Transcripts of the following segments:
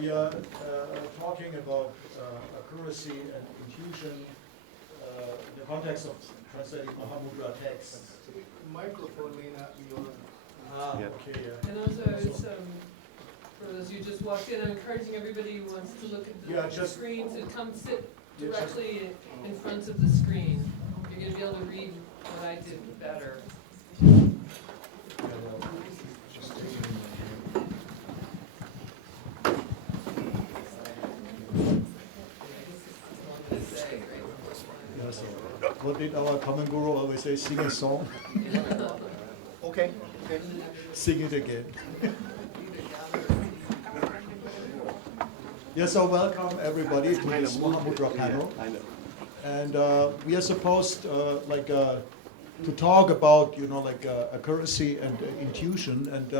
we are talking about accuracy and intuition in the context of translating Mahamudra texts. The microphone may not be on. Ah, Yeah. okay, yeah. And also, it's, for those who just walked in, I'm encouraging everybody who wants to look at the screen to come sit directly in front of the screen. You're going to be able to read what I did better. What did our common guru always say? Sing a song. Okay. Okay. Sing it again. Yeah, so welcome everybody to this Mahamudra panel. And we are supposed to talk about, accuracy and intuition. And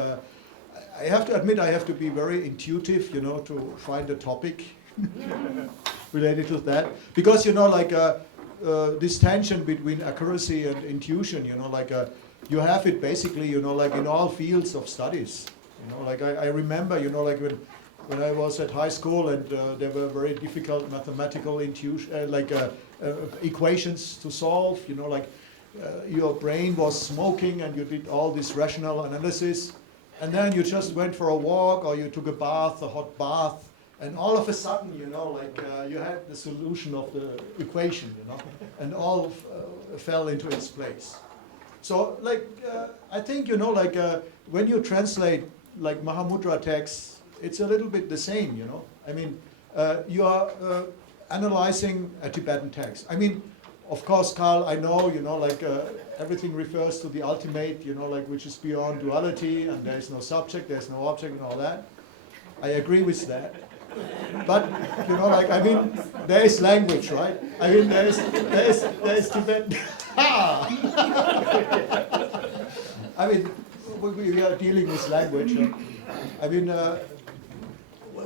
I have to admit, I have to be very intuitive, to find a topic related to that. Because, this tension between accuracy and intuition, you have it basically, in all fields of studies. I remember, when I was at high school and there were very difficult mathematical equations to solve, your brain was smoking and you did all this rational analysis, and then you just went for a walk or you took a bath, a hot bath, and all of a sudden, you had the solution of the equation, and all fell into its place. So, I think, when you translate, Mahamudra texts, it's a little bit the same, I mean, you are analyzing a Tibetan text. I mean, of course, Carl, I know, everything refers to the ultimate, which is beyond duality, and there is no subject, there's no object, and all that. I agree with that. But, I mean, there is language, right? I mean, there is Tibetan. I mean, we are dealing with language. I mean,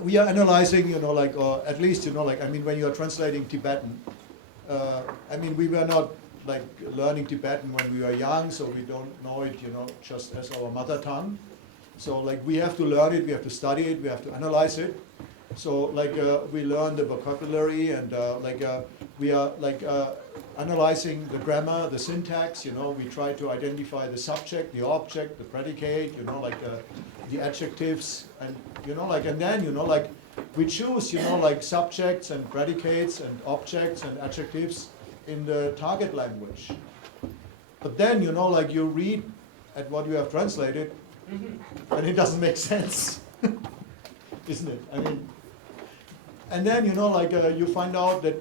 we are analyzing, or at least, I mean, when you are translating Tibetan, I mean, we were not learning Tibetan when we were young, so we don't know it, just as our mother tongue. So we have to learn it, we have to study it, we have to analyze it. So we learn the vocabulary, and we are analyzing the grammar, the syntax. We try to identify the subject, the object, the predicate. The adjectives, and and then we choose subjects and predicates and objects and adjectives in the target language. But then you read at what you have translated, and it doesn't make sense, isn't it? I mean. And then, you find out that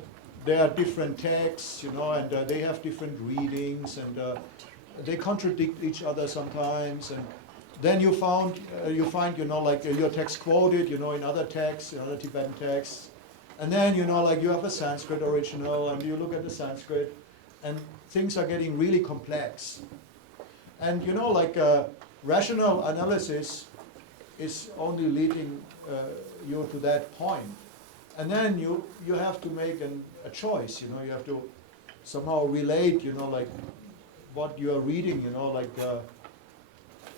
there are different texts, and they have different readings, and they contradict each other sometimes. And then you find, your text quoted, in other texts, in other Tibetan texts. And then, you have a Sanskrit original, and you look at the Sanskrit, and things are getting really complex. And, rational analysis is only leading you to that point. And then you have to make a choice, you have to somehow relate, what you are reading,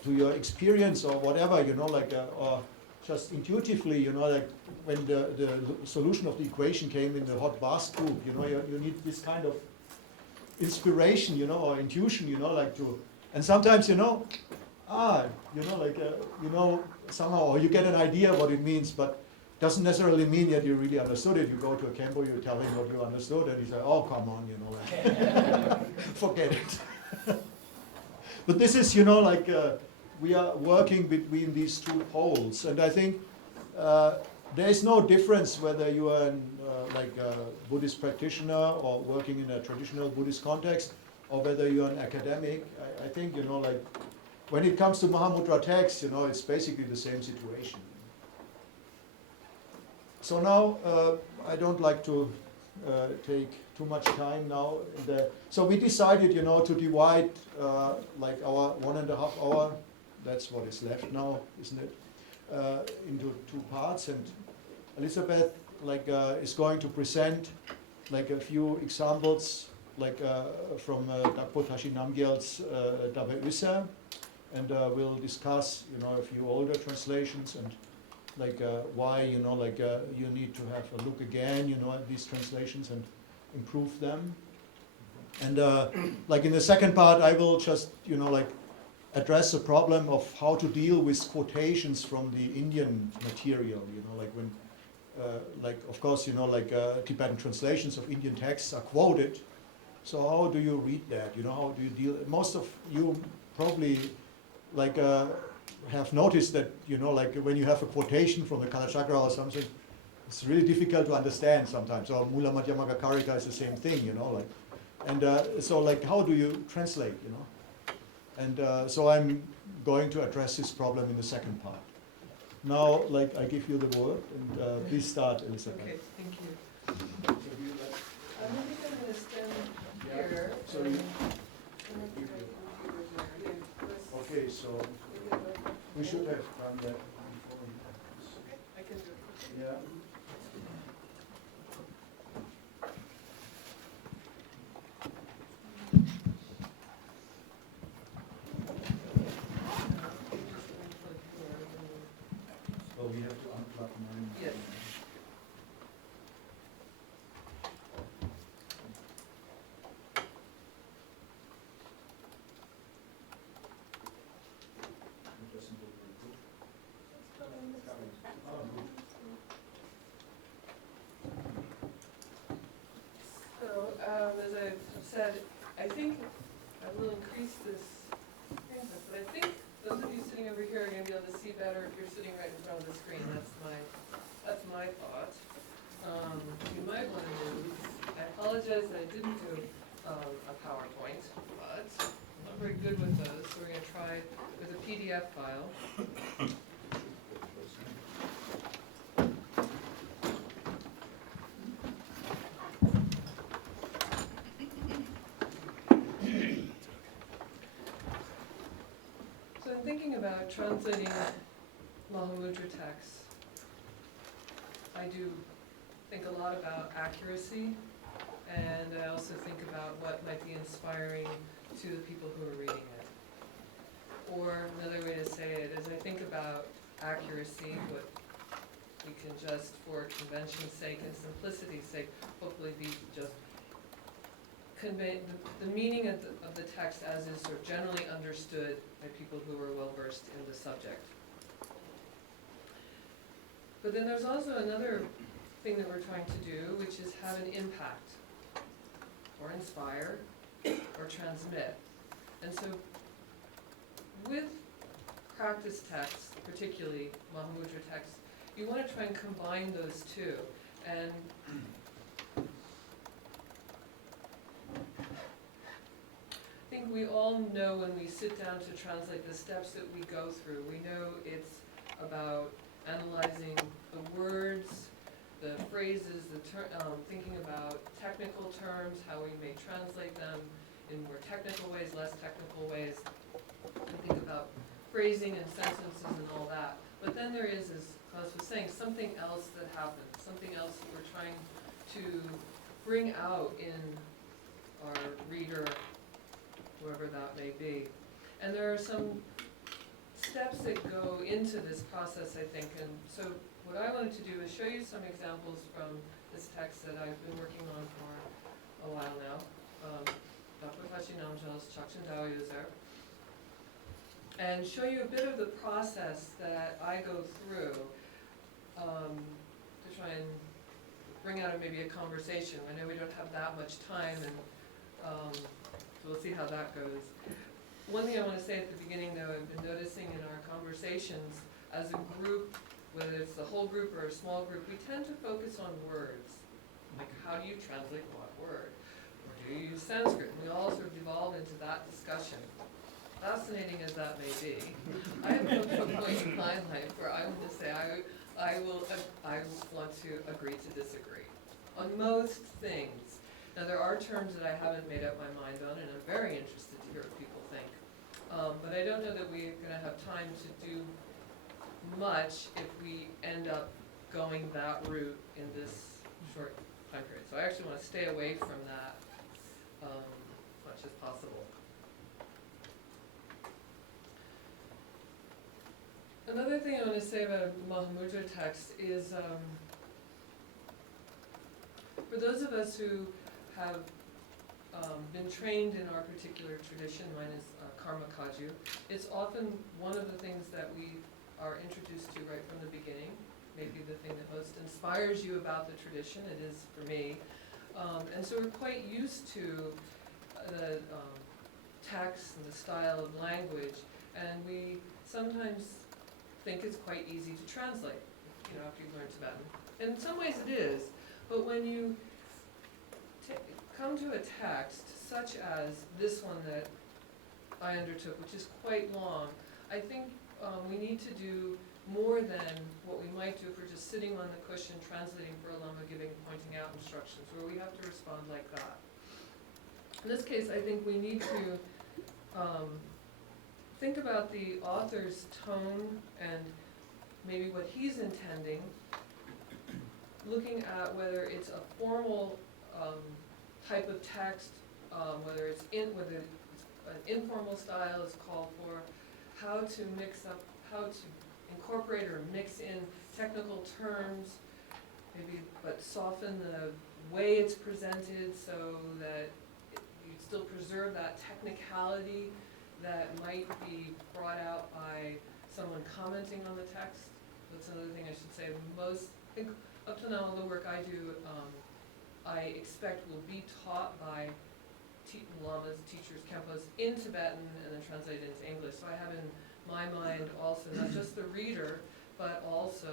to your experience or whatever, or just intuitively, when the solution of the equation came in the hot bath tube, you need this kind of inspiration, or intuition, to, and sometimes, somehow, or you get an idea what it means, but doesn't necessarily mean that you really understood it. You go to a Kempo, you tell him what you understood, and he says, oh, come on, forget it. But this is, we are working between these two poles, and I think there is no difference whether you are a Buddhist practitioner or working in a traditional Buddhist context, or whether you're an academic. I think, when it comes to Mahamudra text, it's basically the same situation. So now, I don't like to take too much time now. So we decided, to divide our 1.5 hour, that's what is left now, isn't it, into two parts. And Elizabeth, is going to present, a few examples, from Dakpo Tashi Namgyal's Dabe Usa, and we'll discuss, a few older translations, and why, you need to have a look again, at these translations and improve them. And in the second part, I will just, address the problem of how to deal with quotations from the Indian material, when, of course, Tibetan translations of Indian texts are quoted. So how do you read that? How do you deal? Most of you probably have noticed that, when you have a quotation from the Kalachakra or something, it's really difficult to understand sometimes. Or Mula Madhyamaka Karika is the same thing, And so how do you translate, And so I'm going to address this problem in the second part. Now, I give you the word, and please start, Elizabeth. Okay, thank you. I think I'm going to stand here. So okay, so we should have done that before. I can do it. Yeah. So we have to unplug mine. Yes. It doesn't look very good. So, as I've said, I think I will increase this screen size, but I think those of you sitting over here are going to be able to see better if you're sitting right in front of the screen. That's my thought. You might want to do, I apologize that I didn't do a PowerPoint, but I'm not very good with those, so we're going to try with a PDF file. So I'm thinking about translating Mahamudra texts. I do think a lot about accuracy, and I also think about what might be inspiring to the people who are reading it. Or another way to say it is I think about accuracy, what we can just, for convention's sake and simplicity's sake, hopefully be just convey the meaning of the text as is sort of generally understood by people who are well versed in the subject. But then there's also another thing that we're trying to do, which is have an impact, or inspire, or transmit. And so with practice texts, particularly Mahamudra texts, you want to try and combine those two. And I think we all know when we sit down to translate the steps that we go through. We know it's about analyzing the words, the phrases, thinking about technical terms, how we may translate them in more technical ways, less technical ways, and think about phrasing and sentences and all that. But then there is, as Klaus was saying, something else that happens, something else that we're trying to bring out in our reader, whoever that may be. And there are some steps that go into this process, I think. And so what I wanted to do is show you some examples from this text that I've been working on for a while now. Dakpo Tashi Namgyal's Chakchen Dao User. And show you a bit of the process that I go through to try and bring out maybe a conversation. I know we don't have that much time, and so we'll see how that goes. One thing I want to say at the beginning, though, I've been noticing in our conversations as a group, whether it's the whole group or a small group, we tend to focus on words. Like, how do you translate what word? Or do you use Sanskrit? And we all sort of devolve into that discussion. Fascinating as that may be, I have come to a point in my life where I want to say I want to agree to disagree on most things. Now, there are terms that I haven't made up my mind on, and I'm very interested to hear what people think. But I don't know that we're going to have time to do much if we end up going that route in this short time period. So I actually want to stay away from that as much as possible. Another thing I want to say about Mahamudra text is, for those of us who have been trained in our particular tradition, mine is Karma Kaju, it's often one of the things that we are introduced to right from the beginning, maybe the thing that most inspires you about the tradition, it is for me. And so we're quite used to the text and the style of language, and we sometimes think it's quite easy to translate, you know, after you learn Tibetan. And in some ways it is, but when you come to a text such as this one that I undertook, which is quite long, I think we need to do more than what we might do if we're just sitting on the cushion translating for a lama, giving, pointing out instructions, where we have to respond like that. In this case, I think we need to think about the author's tone and maybe what he's intending, looking at whether it's a formal type of text, whether it's an informal style is called for, how to mix up, how to incorporate or mix in technical terms, maybe, but soften the way it's presented so that you still preserve that technicality that might be brought out by someone commenting on the text. That's another thing I should say. Most, I think up to now, all the work I do, I expect will be taught by lamas, teachers, khenpos in Tibetan and then translated into English. So I have in my mind also not just the reader, but also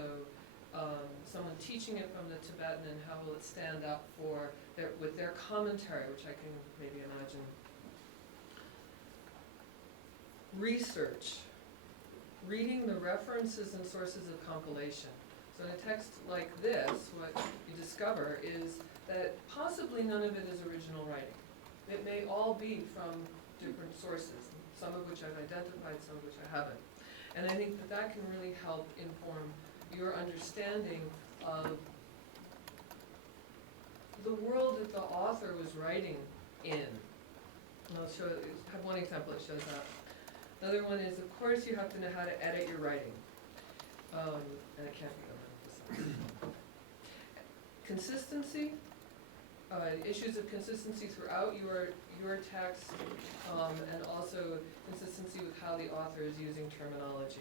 someone teaching it from the Tibetan and how will it stand up for with their commentary, which I can maybe imagine. Research. Reading the references and sources of compilation. So in a text like this, what you discover is that possibly none of it is original writing. It may all be from different sources, some of which I've identified, some of which I haven't. And I think that that can really help inform your understanding of the world that the author was writing in. And I'll have one example that shows that. Another one is, of course, you have to know how to edit your writing. And it can't be overemphasized. Consistency, issues of consistency throughout your text, and also consistency with how the author is using terminology.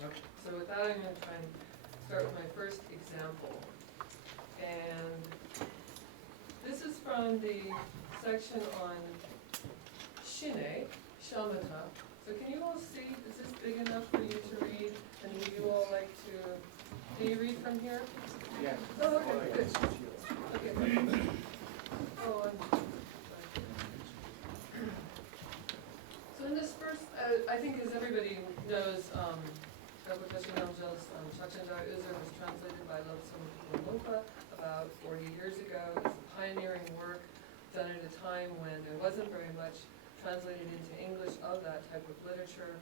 Okay, so with that, I'm going to try and start with my first example. And this is from the section on Shine, shamatha. So can you all see, is this big enough for you to read? And would you all like to, can you read from here? Yeah. Oh, okay, good. Okay, good. Oh, so in this first, I think as everybody knows, Namgyal's Chachandar Uzer was translated by Lobsang Lumpa about 40 years ago. It's a pioneering work done at a time when there wasn't very much translated into English of that type of literature.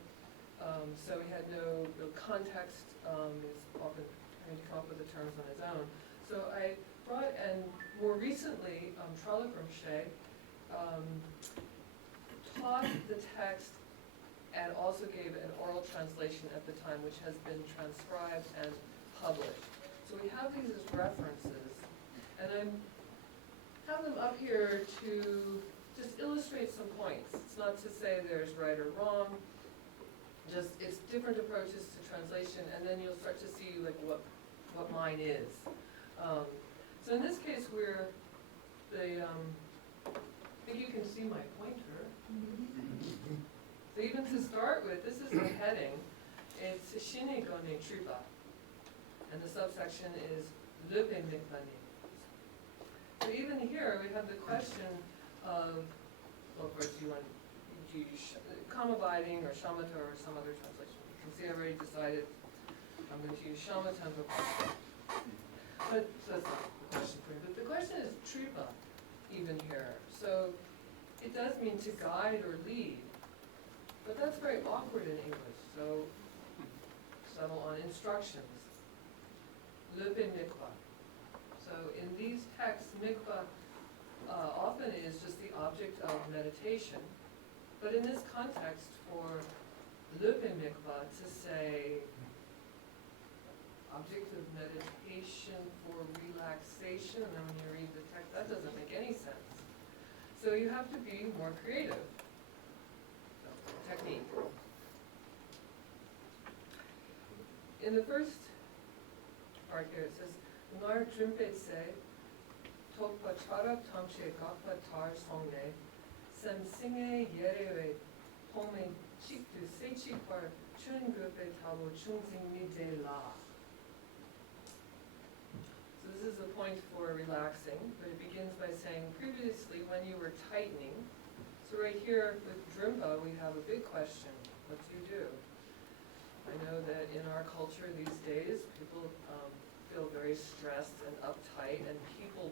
So he had no real context. He's often trying to come up with the terms on his own. So I brought, and more recently, Tralakramshe taught the text and also gave an oral translation at the time, which has been transcribed and published. So we have these as references, and I have them up here to just illustrate some points. It's not to say there's right or wrong, just it's different approaches to translation, and then you'll start to see like what mine is. So in this case, we're the I think you can see my pointer. So even to start with, this is the heading. It's Shine Gone Tripa, and the subsection is Lupe Mikmani. So even here, we have the question of, well, of course, do you use Kamabiding or Shamatha or some other translation? You can see I already decided I'm going to use Shamatha. But that's not the question for me. But the question is Tripa, even here. So it does mean to guide or lead. But that's very awkward in English, so settle on instructions. Lupe mikvah. So in these texts, mikvah often is just the object of meditation. But in this context, for Lupe mikvah to say object of meditation for relaxation, and then when you read the text, that doesn't make any sense. So you have to be more creative. Technique. In the first part here, it says, Ngar Drimpe se, Tokpa Chara Tamche Gakpa Tar Songne, Sem Singe Yerewe, Home Chiktu Sechipar, Chun Gupe Tabo Chungzing Mide La. So this is a point for relaxing, but it begins by saying, previously when you were tightening, so right here with Drimpa, we have a big question. What do you do? I know that in our culture these days, people feel very stressed and uptight, and people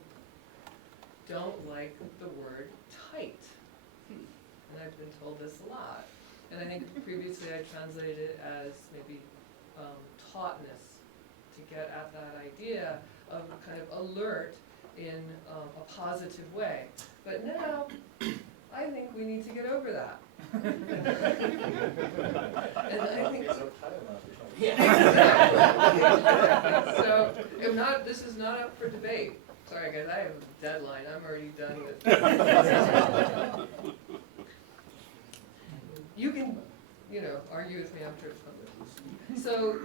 don't like the word tight. And I've been told this a lot. And I think previously I translated it as maybe tautness, to get at that idea of kind of alert in a positive way. But now, I think we need to get over that. And I think so if not, this is not up for debate. Sorry guys, I have a deadline. I'm already done with You can, argue with me after it's published. So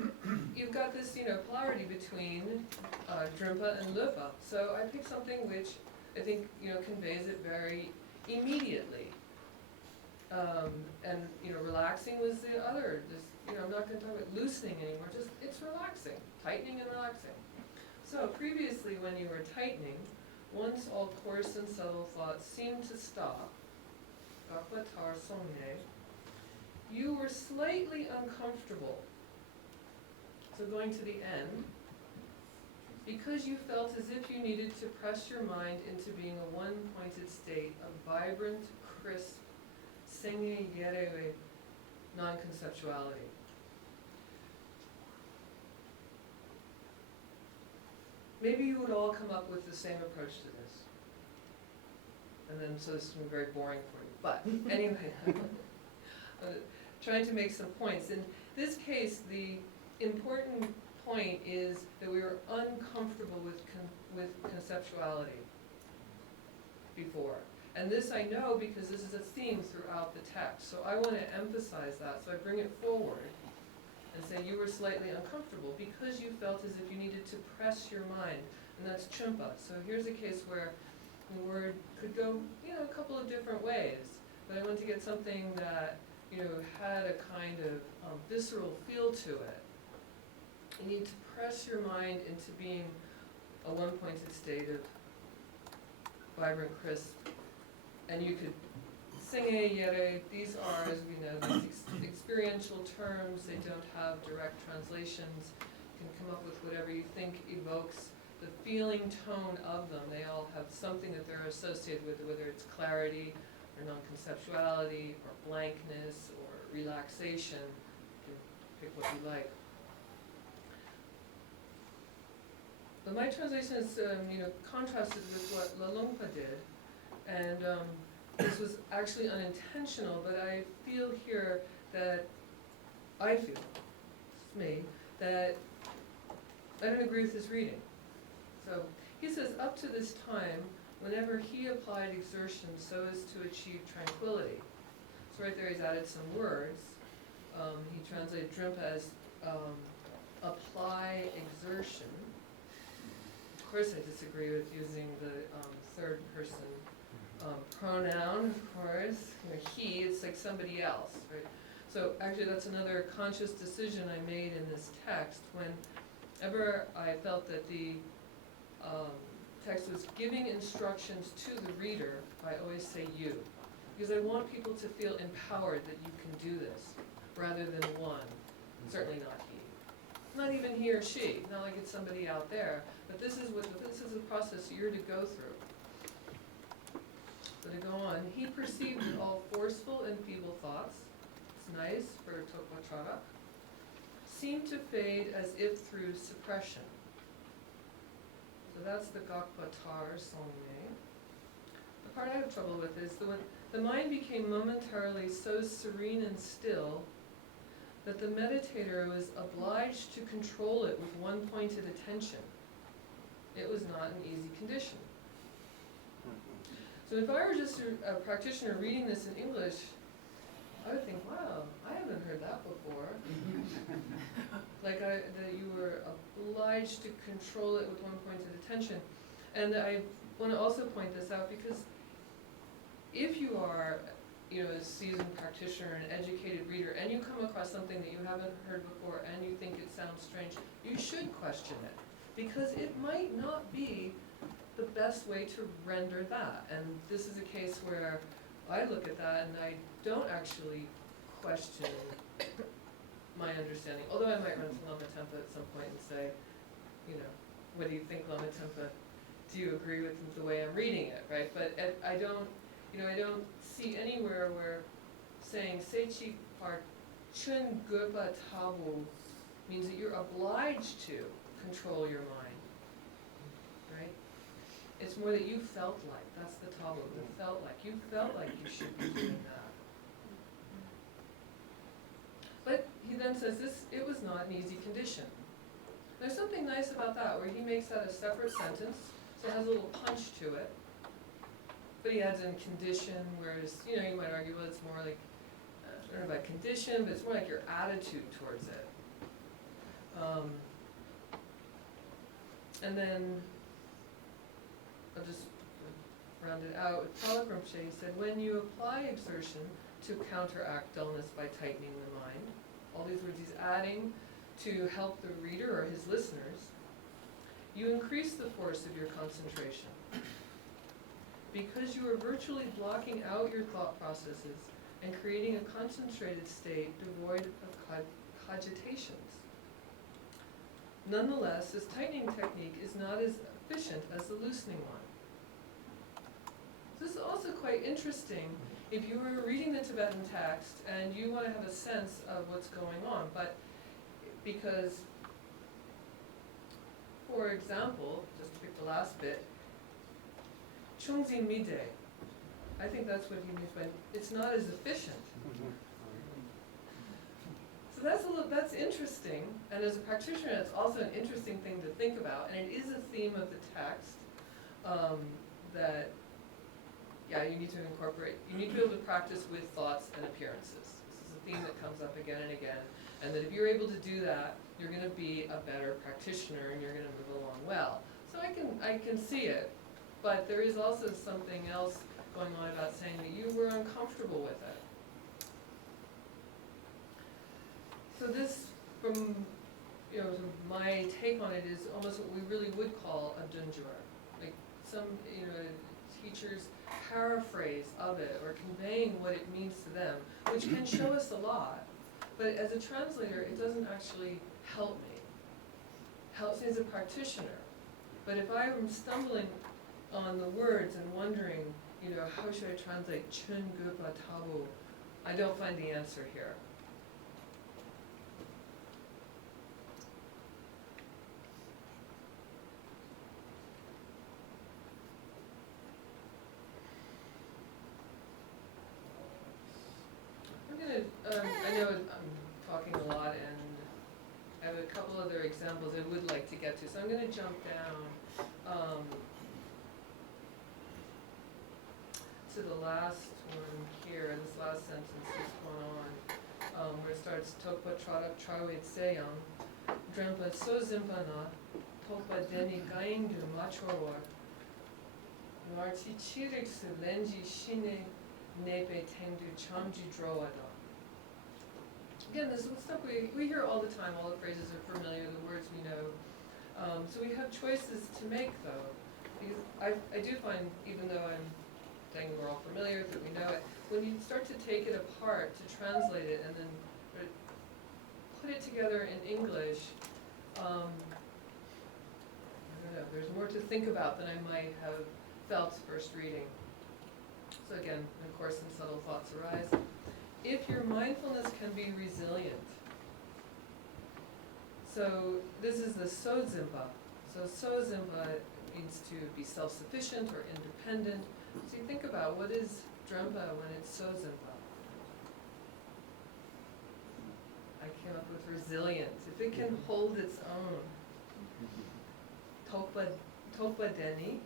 you've got this, polarity between Drimpa and Lupa. So I picked something which I think, conveys it very immediately. And relaxing was the other. Just, I'm not going to talk about loosening anymore. Just it's relaxing, tightening and relaxing. So previously, when you were tightening, once all coarse and subtle thoughts seemed to stop, Gakwatar Songye, you were slightly uncomfortable. So going to the end, because you felt as if you needed to press your mind into being a one-pointed state of vibrant, crisp, senge yerewe non-conceptuality. Maybe you would all come up with the same approach to this. And then, so this is going to be very boring for you. But anyway, trying to make some points. In this case, the important point is that we were uncomfortable with conceptuality before. And this I know because this is a theme throughout the text. So I want to emphasize that. So I bring it forward and say you were slightly uncomfortable because you felt as if you needed to press your mind. And that's chumpa. So here's a case where the word could go, a couple of different ways. But I wanted to get something that, had a kind of visceral feel to it. You need to press your mind into being a one-pointed state of vibrant, crisp. And you could senge yere, these are, as we know, these experiential terms. They don't have direct translations. You can come up with whatever you think evokes the feeling tone of them. They all have something that they're associated with, whether it's clarity or non-conceptuality or blankness or relaxation. You can pick what you like. But my translation is, contrasted with what Lalongpa did. And this was actually unintentional, but I feel here that, it's me, that I don't agree with his reading. So he says, up to this time, whenever he applied exertion so as to achieve tranquility. So right there he's added some words. He translated Drimpa as apply exertion. Of course I disagree with using the third person pronoun, of course. He, it's like somebody else, right? So actually that's another conscious decision I made in this text. Whenever I felt that the text was giving instructions to the reader, I always say you. Because I want people to feel empowered that you can do this, rather than one. Certainly not he. Not even he or she, not like it's somebody out there. But this is the process you're to go through. So to go on, he perceived that all forceful and feeble thoughts, it's nice for Tokwa seemed to fade as if through suppression. So that's the Gakpatar Songme. The part I have trouble with is when the mind became momentarily so serene and still that the meditator was obliged to control it with one-pointed attention. It was not an easy condition. So if I were just a practitioner reading this in English, I would think, wow, I haven't heard that before. That you were obliged to control it with one-pointed attention. And I want to also point this out because if you are, a seasoned practitioner, an educated reader, and you come across something that you haven't heard before and you think it sounds strange, you should question it, because it might not be the best way to render that. And this is a case where I look at that and I don't actually question my understanding, although I might run to Lama Tempa at some point and say, what do you think, Lama Tempa? Do you agree with the way I'm reading it, right? But I don't see anywhere where saying Seichi par chun gupa tabu means that you're obliged to control your mind, right? It's more that you felt like, that's the tabu, you felt like you should be doing that. But he then says it was not an easy condition. There's something nice about that, where he makes that a separate sentence, so it has a little punch to it. But he adds in condition, whereas, you might argue, well, it's more like, I don't know about condition, but it's more like your attitude towards it. And then, I'll just round it out with Palak Rinpoche. He said, when you apply exertion to counteract dullness by tightening the mind, all these words he's adding to help the reader or his listeners, you increase the force of your concentration. Because you are virtually blocking out your thought processes and creating a concentrated state devoid of cogitations. Nonetheless, this tightening technique is not as efficient as the loosening one. This is also quite interesting if you were reading the Tibetan text and you want to have a sense of what's going on, but because, for example, just to pick the last bit, Chungzi Mide, I think that's what he means by it's not as efficient. So that's interesting, and as a practitioner, it's also an interesting thing to think about, and it is a theme of the text that, you need to incorporate. You need to be able to practice with thoughts and appearances. This is a theme that comes up again and again, and that if you're able to do that, you're going to be a better practitioner, and you're going to move along well. So I can see it, but there is also something else going on about saying that you were uncomfortable with it. So this, from my take on it, is almost what we really would call a dunjur. Like some teachers' paraphrase of it or conveying what it means to them, which can show us a lot. But as a translator, it doesn't actually help me. Helps me as a practitioner. But if I'm stumbling on the words and wondering, how should I translate chun gupa tabu, I don't find the answer here. I know I'm talking a lot, and I have a couple other examples I would like to get to, so I'm going to jump down to the last one here, this last sentence that's going on, where it starts, Tokpa Trawit Seyang, Drempa So Zimpana, Tokpa Deni Gaindu Machorwa, Marti Chirik Lenji Shine Nepe Tengdu Chamji Droada. Again, this is stuff we hear all the time, all the phrases are familiar, the words we know. So we have choices to make, though. Because I do find, even though I'm saying we're all familiar, that we know it, when you start to take it apart, to translate it, and then put it together in English, I don't know, there's more to think about than I might have felt first reading. So again, of course, some subtle thoughts arise. If your mindfulness can be resilient, so this is the so-zimba. So so-zimba means to be self-sufficient or independent. So you think about, what is drempa when it's so-zimba? I came up with resilient. If it can hold its own. Topa deni,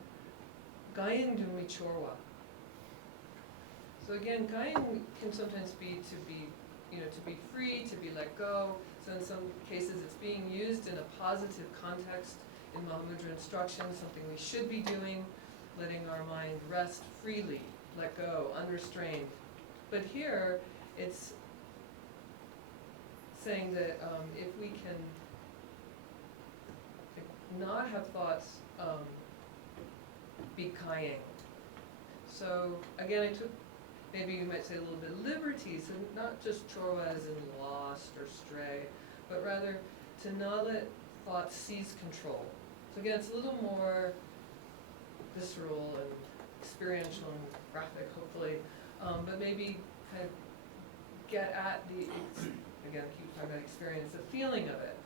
gayin dumi chorwa. So again, gayin can sometimes be to be, to be free, to be let go. So in some cases it's being used in a positive context in Mahamudra instruction, something we should be doing, letting our mind rest freely, let go, unrestrained. But here, it's saying that if we can not have thoughts be kaying. So again, I took, maybe you might say a little bit of liberty, so not just chorwa as in lost or stray, but rather to not let thoughts seize control. So again, it's a little more visceral and experiential and graphic, hopefully, but maybe kind of get at the, again, I keep talking about experience, the feeling of it.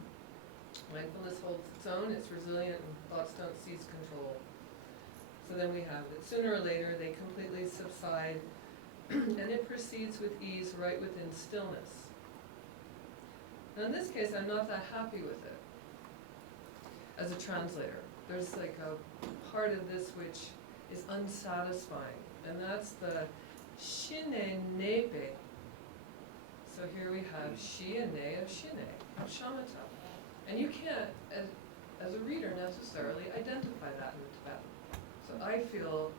Mindfulness holds its own, it's resilient, and thoughts don't seize control. So then we have that sooner or later they completely subside, and it proceeds with ease right within stillness. Now in this case, I'm not that happy with it as a translator. There's like a part of this which is unsatisfying, and that's the shine nepe. So here we have shi and ne of shine, of shamatha. And you can't, as a reader, necessarily identify that in Tibetan. So I feel,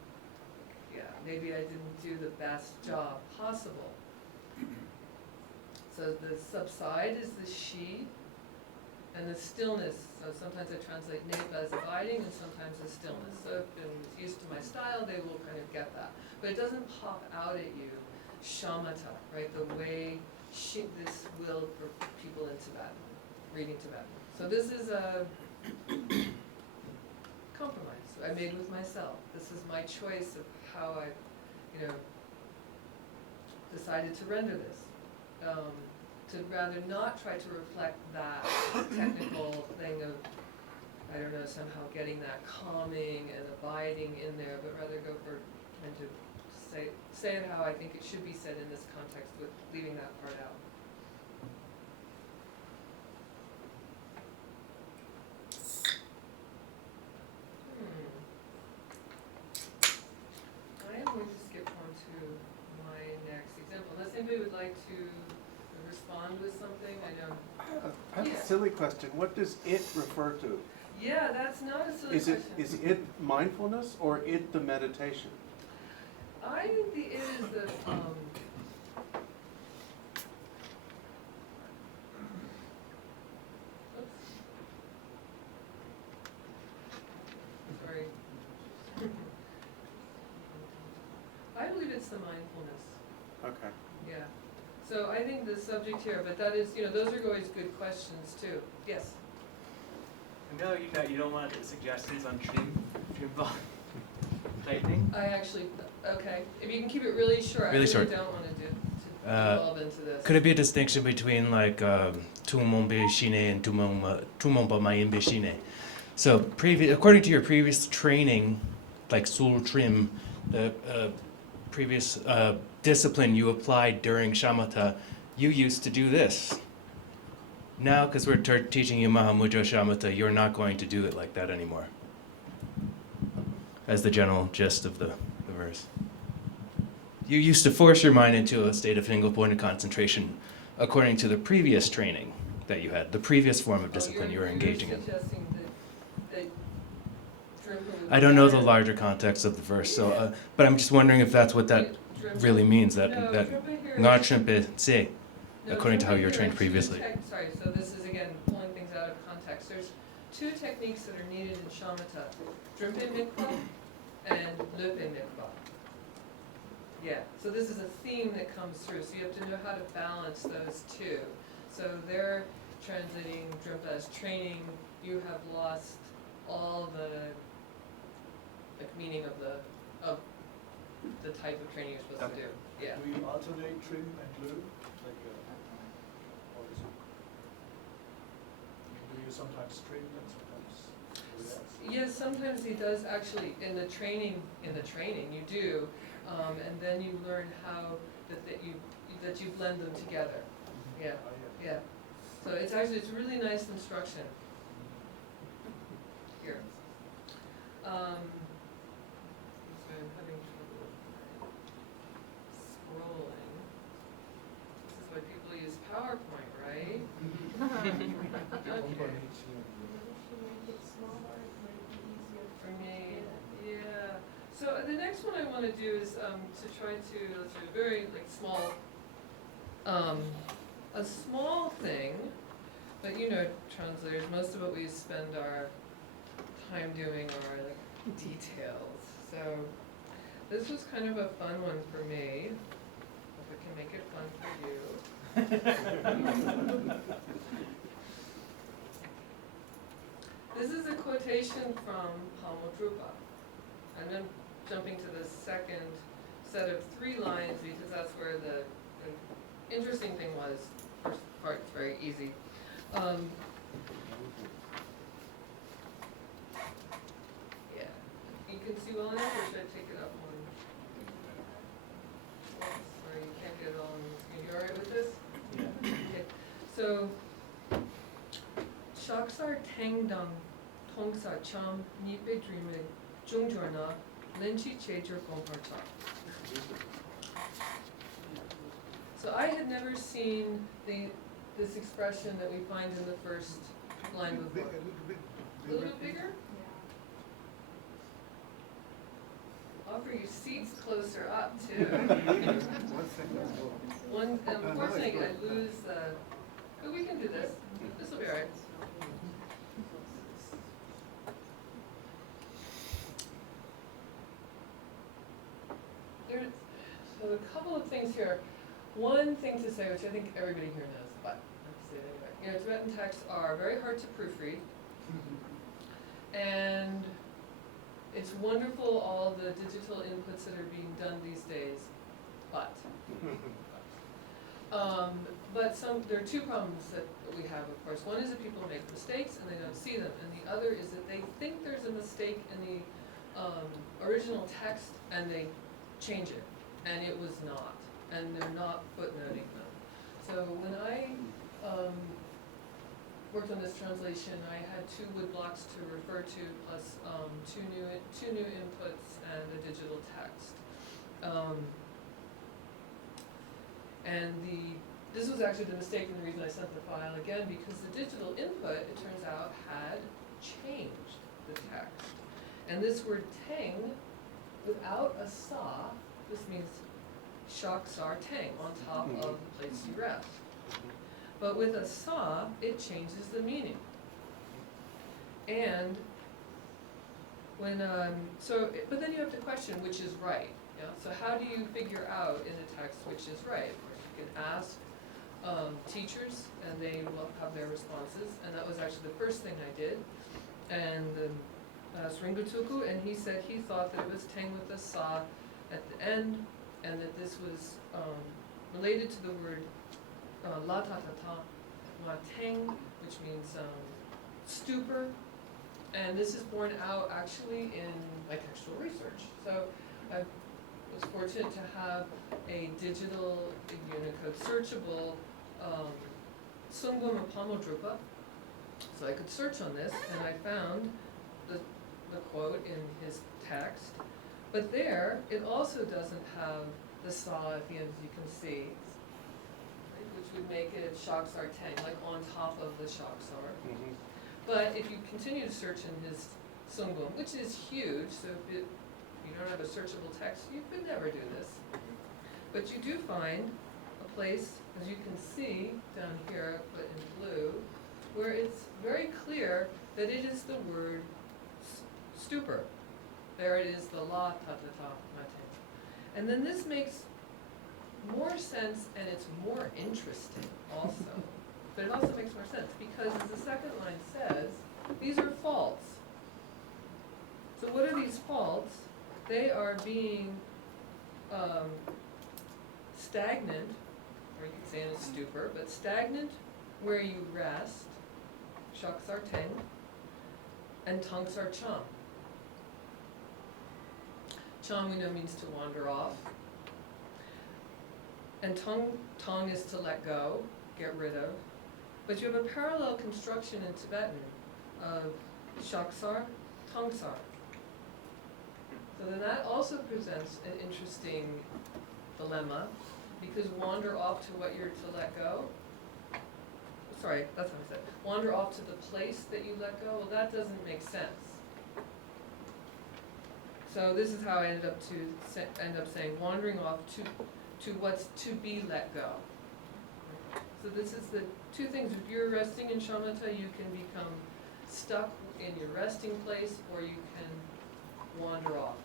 yeah, maybe I didn't do the best job possible. So the subside is the shi, and the stillness. So sometimes I translate nepa as abiding, and sometimes as stillness. So if it's used to my style, they will kind of get that. But it doesn't pop out at you, shamatha, right? The way this will for people in Tibetan, reading Tibetan. So this is a compromise I made with myself. This is my choice of how I, decided to render this. To rather not try to reflect that technical thing of, somehow getting that calming and abiding in there, but rather go for trying to say it how I think it should be said in this context with leaving that part out. I am going to skip on to my next example. Unless anybody would like to respond with something, I know. I have a silly question. What does it refer to? Yeah, that's not a silly question. Is it mindfulness or it the meditation? I think the it is the oops. Sorry. I believe it's the mindfulness. Okay. Yeah. So I think the subject here, but that is, those are always good questions too. Yes. No, you don't want suggestions on trim tightening? I actually, okay. If you can keep it really short. Really I really short. don't want to delve into this. Could it be a distinction between like tumombe shine and tumomba mayimbe shine? So according to your previous training, like sul trim, the previous discipline you applied during shamatha, you used to do this. Now, because we're teaching you Mahamudra shamatha, you're not going to do it like that anymore. As the general gist of the verse. You used to force your mind into a state of single point of concentration according to the previous training that you had, the previous form of discipline you were engaging in. Suggesting that Drimpa I don't know the larger context of the verse, so but I'm just wondering if that's what that really means, that nga shrimpe tse, according to how you were trained previously. Sorry, so this is again pulling things out of context. There's two techniques that are needed in shamatha: Drimpe mikva and Löpe mikva. Yeah, so this is a theme that comes through, so you have to know how to balance those two. So they're translating Drimpa as training. You have lost all the meaning of the type of training you're supposed to do. Yeah. Do you alternate trim and glue? Or is it? Do you sometimes trim and sometimes relax? Yes, sometimes he does actually, in the training you do, and then you learn how that you blend them together. Yeah, yeah. So it's actually, it's really nice instruction. Here. So I'm having trouble scrolling. This is why people use PowerPoint, right? Okay. For me, yeah. So the next one I want to do is to try to, let's do a very like small, a small thing, but you know, translators, most of what we spend our time doing are like details. So this was kind of a fun one for me. If it can make it fun for you. This is a quotation from Mahāmudrā. And then jumping to the second set of 3 lines because that's where the interesting thing was. First part's very easy. Yeah, you can see well enough, or should I take it up one? Sorry, you can't get it all on the screen. You alright with this? Yeah. Okay. So, Shaksar Tengdang Tongsa Cham Nipe Dreame Jungjorna Linchi Chager Gomparcha. So I had never seen this expression that we find in the first line before. A little bit bigger? Offer your seats closer up too. Unfortunately, I lose but we can do this. This will be alright. So a couple of things here. One thing to say, which I think everybody here knows, but let's say it anyway. You know, Tibetan texts are very hard to proofread, and it's wonderful all the digital inputs that are being done these days, but there are 2 problems that we have, of course. One is that people make mistakes and they don't see them, and the other is that they think there's a mistake in the original text and they change it, and it was not, and they're not footnoting them. So when I worked on this translation, I had 2 wood blocks to refer to, plus 2 new inputs and the digital text. This was actually the mistake and the reason I sent the file again, because the digital input, it turns out, had changed the text. And this word teng, without a sa, this means shaksar teng, on top of the place you rest. But with a sa, it changes the meaning. And when, but then you have to question which is right. Yeah? So how do you figure out in a text which is right? Of course, you can ask teachers, and they will have their responses. And that was actually the first thing I did. And Sringutuku, and he said he thought that it was teng with a sa at the end, and that this was related to the word la ta ta ta ma teng, which means stupor, and this is borne out actually in my textual research. So I was fortunate to have a digital Unicode searchable Sungwa Mahāmudrā, so I could search on this, and I found the quote in his text, but there it also doesn't have the sa at the end, as you can see, right, which would make it shaksar teng, like on top of the shaksar. But if you continue to search in his sungbum, which is huge, so if you don't have a searchable text, you could never do this. But you do find a place, as you can see down here, but in blue, where it's very clear that it is the word stupor. There it is, the la ta ta ta ma teng. And then this makes more sense, and it's more interesting also. But it also makes more sense because, as the second line says, these are faults. So what are these faults? They are being stagnant, or you could say in a stupor, but stagnant where you rest, shaksar teng, and tangsar cham. Cham we know means to wander off. And tong is to let go, get rid of. But you have a parallel construction in Tibetan of shaksar, tongsar. So then that also presents an interesting dilemma, because wander off to what you're to let go. Sorry, that's what I said. Wander off to the place that you let go. Well, that doesn't make sense. So this is how I ended up saying wandering off to what's to be let go. So this is the two things. If you're resting in shamatha, you can become stuck in your resting place, or you can wander off.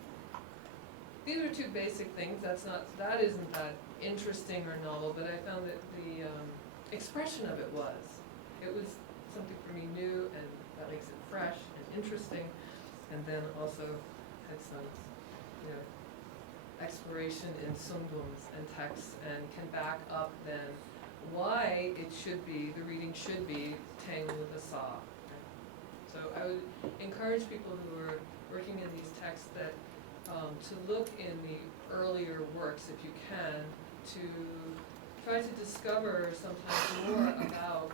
These are two basic things. That isn't that interesting or novel, but I found that the expression of it was. It was something for me new, and that makes it fresh and interesting. And then also had some, exploration in sungbums and texts, and can back up then why it should be, the reading should be tang with a sa. So I would encourage people who are working in these texts that to look in the earlier works, if you can, to try to discover sometimes more about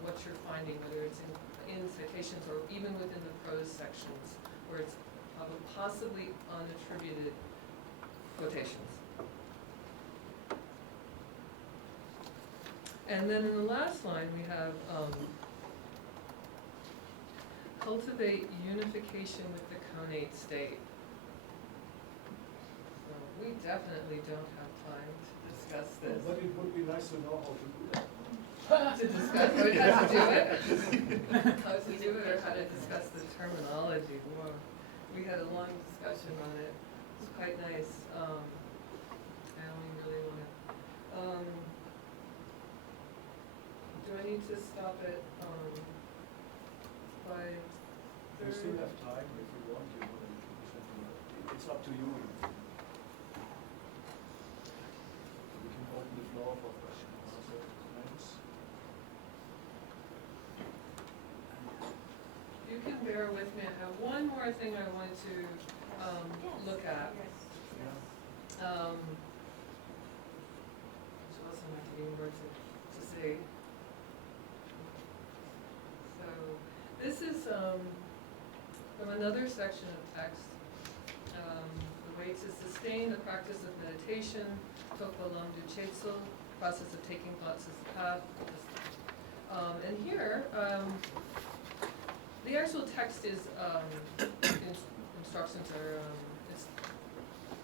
what you're finding, whether it's in citations or even within the prose sections, where it's possibly unattributed quotations. And then in the last line we have cultivate unification with the conate state. So we definitely don't have time to discuss this. But it would be nice to know how to do that. To discuss how to do it? How to do it, or how to discuss the terminology. Whoa. We had a long discussion on it. It was quite nice. I only really want to. Do I need to stop at 5:30? You still have time if you want to. It's up to you. We can open the floor for questions and answers. You can bear with me. I have one more thing I wanted to look at. Which wasn't like any more to say. So this is from another section of text. The way to sustain the practice of meditation, Tokpa Lamdu Chetsul, process of taking thoughts as a path. And here, the actual text is, instructions are, it's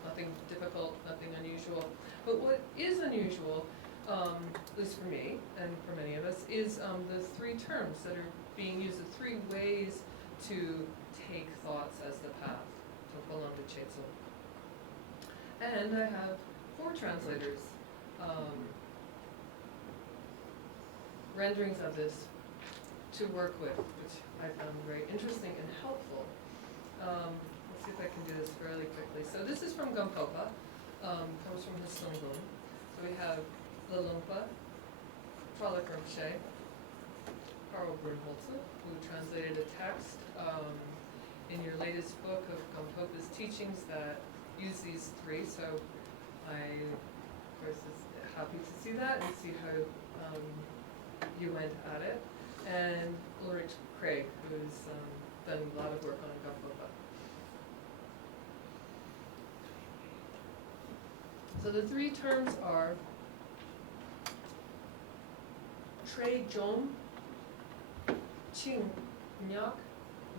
nothing difficult, nothing unusual. But what is unusual, at least for me and for many of us, is the three terms that are being used, the three ways to take thoughts as the path, Tokolam de Chetsul. And I have 4 translators, renderings of this to work with, which I found very interesting and helpful. Let's see if I can do this fairly quickly. So this is from Gampopa, comes from his Sungbum. So we have Lalumpa, Tralik Rinpoche, Karl Brunholzer, who translated a text in your latest book of Gampopa's teachings that use these 3. So I, of course, is happy to see that and see how you went at it. And Ulrich Craig, who's done a lot of work on Gampopa. So the 3 terms are Tre Jom, Ching Nyak,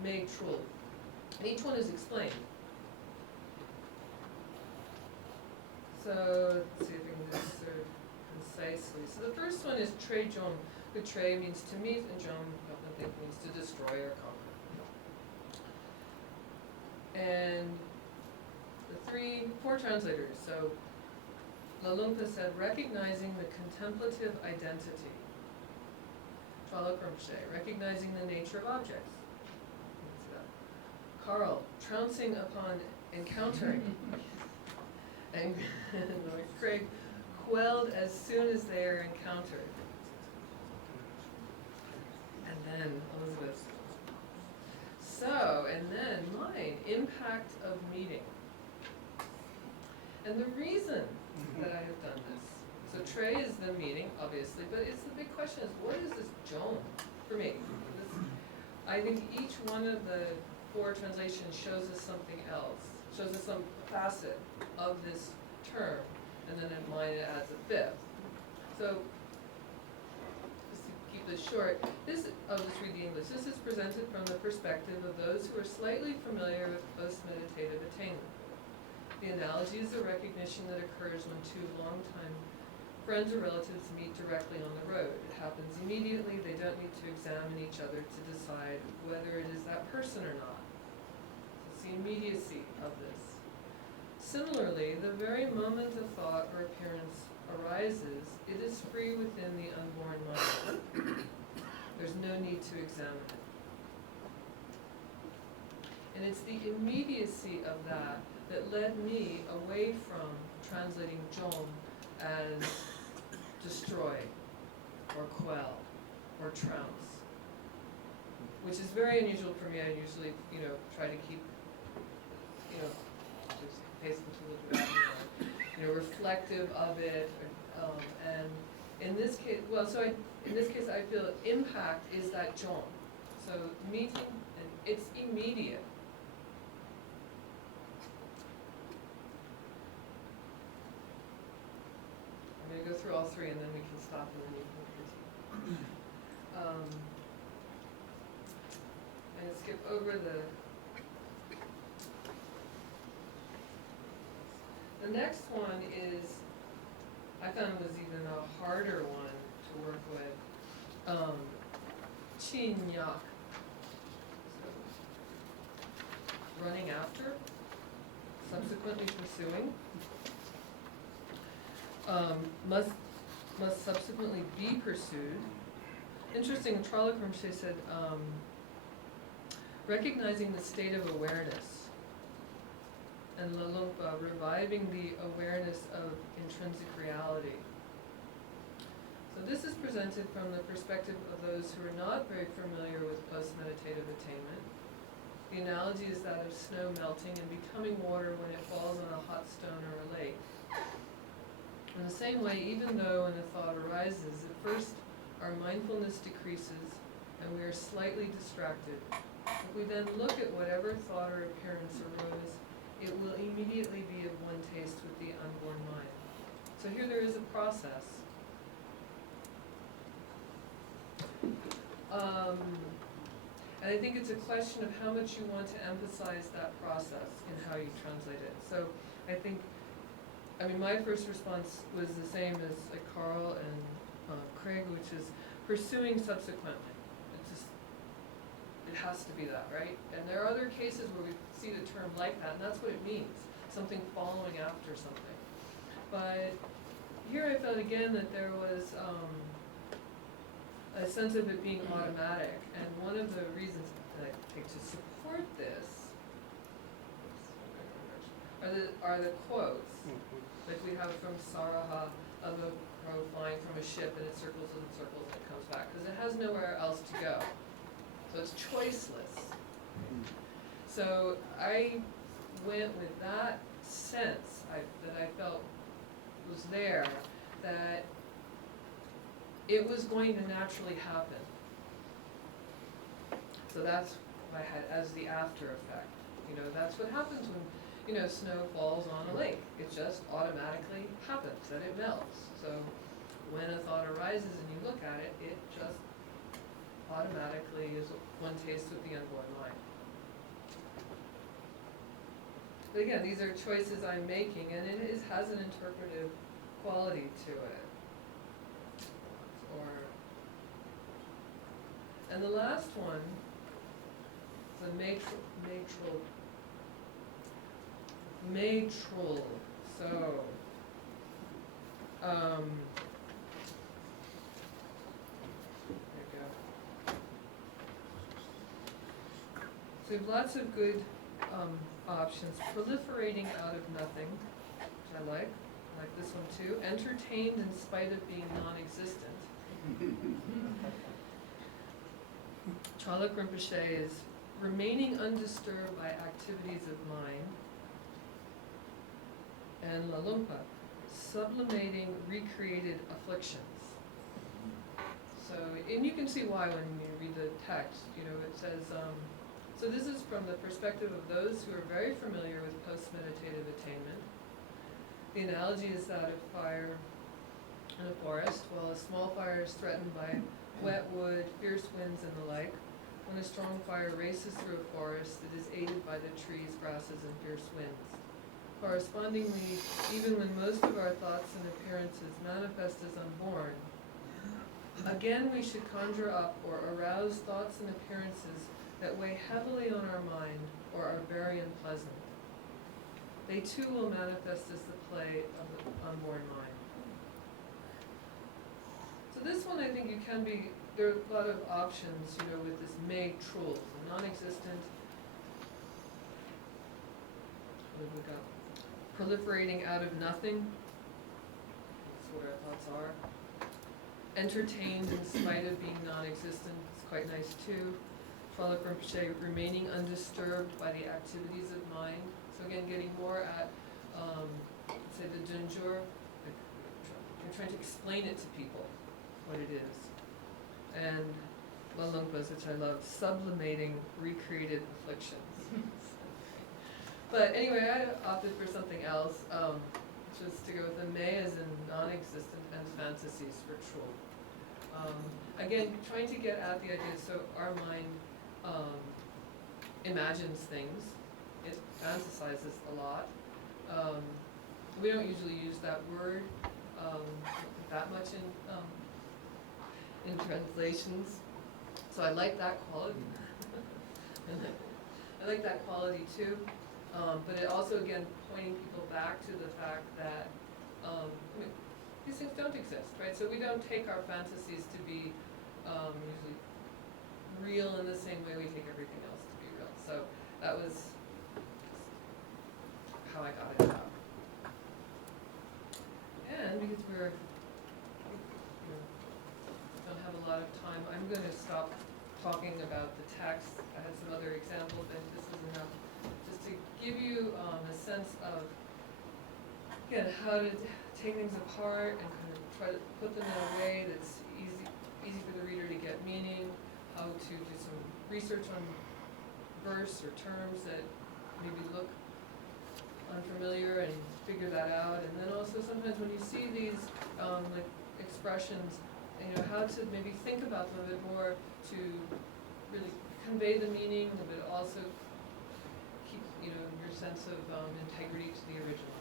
Meg Trul. And each one is explained. So let's see if we can do this sort of concisely. So the first one is Tre Jom. The Tre means to meet, and Jom, I think, means to destroy or conquer. And the 4 translators. So Lalumpa said, recognizing the contemplative identity. Tralik Rinpoche, recognizing the nature of objects. Karl, trouncing upon encountering. And Craig, quelled as soon as they are encountered. And then Elizabeth. So, and then mine, impact of meeting. And the reason that I have done this, so So tre is the meaning, obviously, but it's the big question is, what is this jom for me? I think each one of the 4 translations shows us something else, shows us some facet of this term, and then in mine it adds a 5th. So, just to keep this short, I'll just read the English. This is presented from the perspective of those who are slightly familiar with post-meditative attainment. The analogy is a recognition that occurs when 2 longtime friends or relatives meet directly on the road. It happens immediately. They don't need to examine each other to decide whether it is that person or not. It's the immediacy of this. Similarly, the very moment a thought or appearance arises, it is free within the unborn mind. There's no need to examine it. And it's the immediacy of that that led me away from translating jom as destroy, or quell, or trounce, which is very unusual for me. I usually, try to keep, just pay some to look reflective of it, and in this case, I feel impact is that jom. So meeting, and it's immediate. I'm going to go through all 3 and then we can stop and then you can critique. And skip over the next one is, I found was even a harder one to work with. Chinyak. So, running after, subsequently pursuing. Must subsequently be pursued. Interesting, Charlotte Rinpoche said, recognizing the state of awareness, and Lalungpa, reviving the awareness of intrinsic reality. So this is presented from the perspective of those who are not very familiar with post-meditative attainment. The analogy is that of snow melting and becoming water when it falls on a hot stone or a lake. In the same way, even though when a thought arises, at first our mindfulness decreases and we are slightly distracted. If we then look at whatever thought or appearance arose, it will immediately be of one taste with the unborn mind. So here there is a process. And I think it's a question of how much you want to emphasize that process in how you translate it. So I think, my first response was the same as like Carl and Craig, which is pursuing subsequently. It has to be that, right? And there are other cases where we see the term like that, and that's what it means, something following after something. But here I felt again that there was a sense of it being automatic, and one of the reasons that I think to support this are the quotes, like we have from Saraha of a crow flying from a ship, and it circles and circles and it comes back, because it has nowhere else to go. So it's choiceless. So I went with that sense that I felt was there, that it was going to naturally happen. So that's what I had as the after effect. That's what happens when, snow falls on a lake. It just automatically happens, that it melts. So when a thought arises and you look at it, it just automatically is one taste with the unborn mind. But again, these are choices I'm making, and it has an interpretive quality to it. And the last one, the matral. So, there you go. So we have lots of good options. Proliferating out of nothing, which I like this one too. Entertained in spite of being non-existent. Chalak Rinpoche is remaining undisturbed by activities of mind. And Lalungpa, sublimating recreated afflictions. So, and you can see why when you read the text, you know, it says, so this is from the perspective of those who are very familiar with post-meditative attainment. The analogy is that of fire in a forest. While a small fire is threatened by wet wood, fierce winds, and the like, when a strong fire races through a forest, it is aided by the trees, grasses, and fierce winds. Correspondingly, even when most of our thoughts and appearances manifest as unborn, again we should conjure up or arouse thoughts and appearances that weigh heavily on our mind or are very unpleasant. They too will manifest as the play of the unborn mind. So this one, I think you can be, there are a lot of options, you know, with this meg trul, non-existent, what have we got? Proliferating out of nothing, that's what our thoughts are. Entertained in spite of being non-existent, it's quite nice too. Remaining undisturbed by the activities of mind. So again, getting more at, say, the dunjur, you're trying to explain it to people, what it is. And Lalungpas, which I love, sublimating recreated afflictions. But anyway, I opted for something else, which is to go with the may as in non-existent and fantasies for trul. Again, trying to get at the idea, so our mind imagines things, it fantasizes a lot. We don't usually use that word that much in translations, so I like that quality. I like that quality too, but it also, again, pointing people back to the fact that I mean, these things don't exist, right? So we don't take our fantasies to be usually real in the same way we take everything else to be real. So that was how I got it out. And because we're, you know, don't have a lot of time, I'm going to stop talking about the text. I had some other examples, but this is enough just to give you a sense of, again, how to take things apart and kind of try to put them in a way that's easy for the reader to get meaning, how to do some research on verse or terms that maybe look unfamiliar and figure that out. And then also sometimes when you see these like expressions, you know, how to maybe think about them a bit more to really convey the meaning, but also keep, you know, your sense of integrity to the original.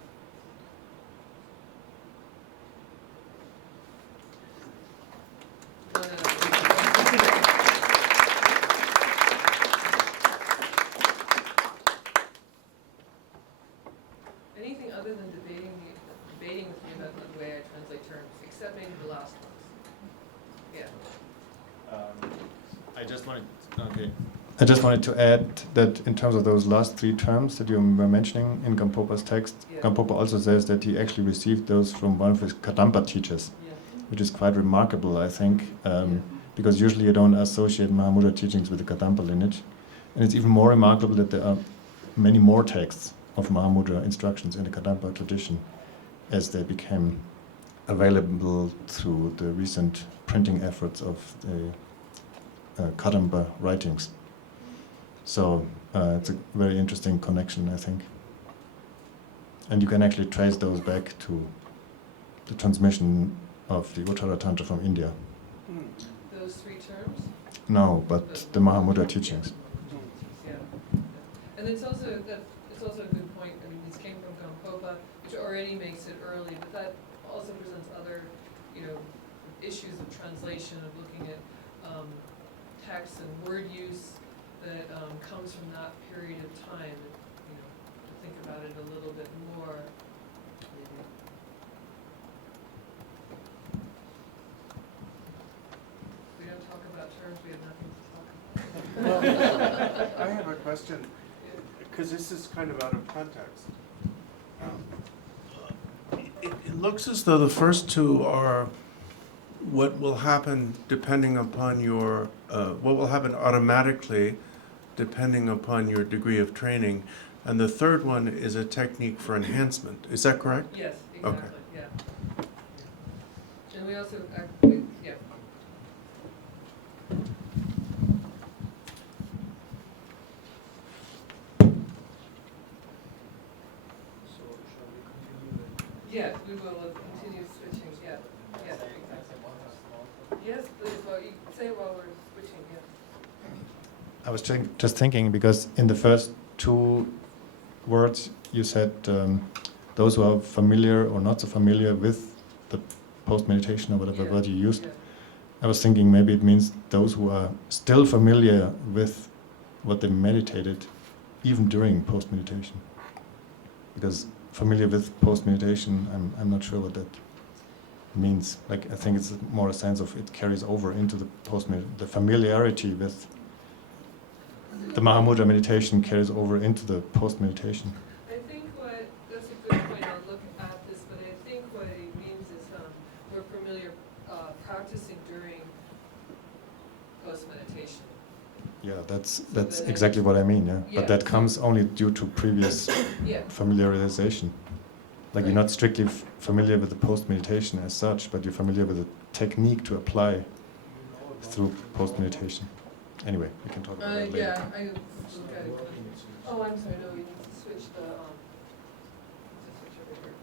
Anything other than debating with me about the way I translate terms, except maybe the last ones. Yeah. I just wanted to add that in terms of those last three terms that you were mentioning in Karmapa's text, Yeah. Karmapa also says that he actually received those from one of his Kadampa teachers, Yeah. which is quite remarkable, I think, because usually you don't associate Mahāmudrā teachings with the Kadampa lineage. And it's even more remarkable that there are many more texts of Mahāmudrā instructions in the Kadampa tradition as they became available through the recent printing efforts of the Kadampa writings. So it's a very interesting connection, I think. And you can actually trace those back to the transmission of the Uttara Tantra from India. Those three terms? No, but the Mahāmudrā teachings. Yeah. And it's also a good point. I mean, this came from Karmapa, which already makes it early, but that also presents other, you know, issues of translation, of looking at text and word use that comes from that period of time. And, you know, to think about it a little bit more. Maybe. We don't talk about terms. We have nothing to talk about. I have a question, because this is kind of out of context. It looks as though the first two are what will happen depending upon your, what will happen automatically depending upon your degree of training, and the third one is a technique for enhancement. Is that correct? Yes, exactly. Okay. Yeah. we also, yeah. So shall we continue then? Yes, we will continue switching, yeah, yes. Yes, please, well, you can say it while we're switching, yes. I was just thinking, because in the first two words you said those who are familiar or not so familiar with the post-meditation or whatever Yeah, word you used. yeah. I was thinking maybe it means those who are still familiar with what they meditated even during post-meditation. Because familiar with post-meditation, I'm not sure what that means. Like, I think it's more a sense of it carries over into the the familiarity with the Mahamudra meditation carries over into the post-meditation. I think that's a good point, I'll look at this, but I think what it means is we're familiar practicing during post-meditation. Yeah, that's that exactly what I mean, yeah. Yeah. But that comes only due to previous Yeah, familiarization. Like, you're not strictly familiar with the post-meditation as such, but you're familiar with the technique to apply through post-meditation. Anyway, we can talk about that later. yeah, I look at it. Oh, I'm sorry, no, we need to switch the, to switch over here.